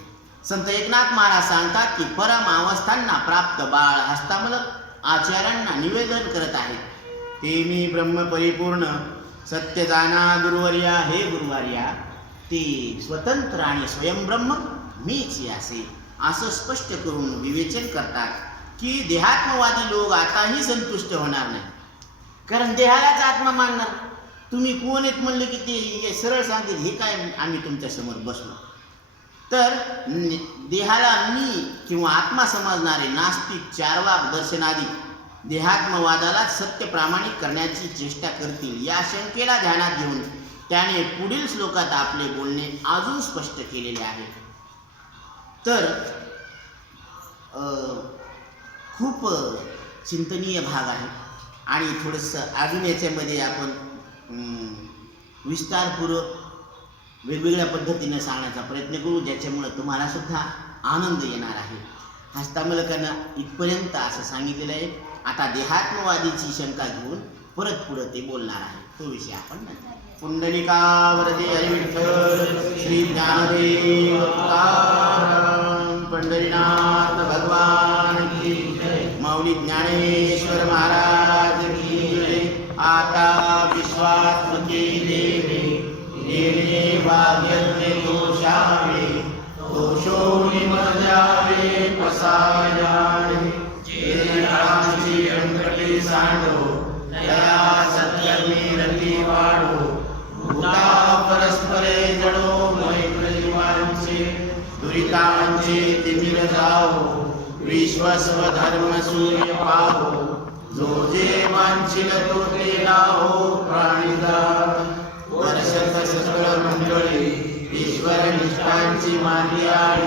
संत एकनाथ महाराज सांगतात की परम अवस्थांना प्राप्त बाळ हस्तामलक आचार्यांना निवेदन करत आहे, ते मी ब्रह्म परिपूर्ण सत्य जाना गुरुवर्या. हे गुरुवर्या, ते स्वतंत्र आणि स्वयंब्रह्म मीच असे असं स्पष्ट करून विवेचन करतात की देहात्मवादी लोक आताही संतुष्ट होणार नाही. कारण देहालाच आत्मा मानणार. तुम्ही कोण आहेत म्हणलं की ते सरळ सांगतील, हे काय आम्ही तुमच्या समोर बसलो. तर देहाला मी किंवा आत्मा समजणारे नास्तिक चारवाक दर्शनादी देहात्मवादाला सत्य प्रामाणिक करण्याची चेष्टा करतील. या शंकेला ध्यानात घेऊन त्याने पुढील श्लोकात आपले बोलणे अजून स्पष्ट केलेले आहे. तर खूप चिंतनीय भाग आहे आणि थोडंसं अजून याच्यामध्ये आपण विस्तारपूर्वक वेगवेगळ्या पद्धतीने सांगण्याचा प्रयत्न करू, ज्याच्यामुळं तुम्हाला सुद्धा आनंद येणार आहे. हस्तामलकांना इथपर्यंत असं सांगितलेलं आहे. आता देहात्मवादीची शंका घेऊन परत पुढं ते बोलणार आहे. तो विषय आपण नंतर. पुंडलिका वरदे हरी विठ्ठल श्री ज्ञानदेव तुकाराम पंढरीनाथ भगवान की जय. माऊली ज्ञानेश्वर महाराज की जय. आता विश्वात्मके देवे येणे वाग्यज्ञ दोषावे, दोषोनी मर्जावे पसायाणे. जेणाची अंकटे सांडो, दया सत्कर्मी रती वाढो. भूता परस्परे जडो, मैत्रीवांचे दुरितांचे तिमिर जाओ. विश्वस्व धर्म सूर्य पाहो, जो जे वांछिल तो ते लाहो. प्राणीदार वर्षक सकळ मंडळी ईश्वर निष्ठांची मांदियाळी.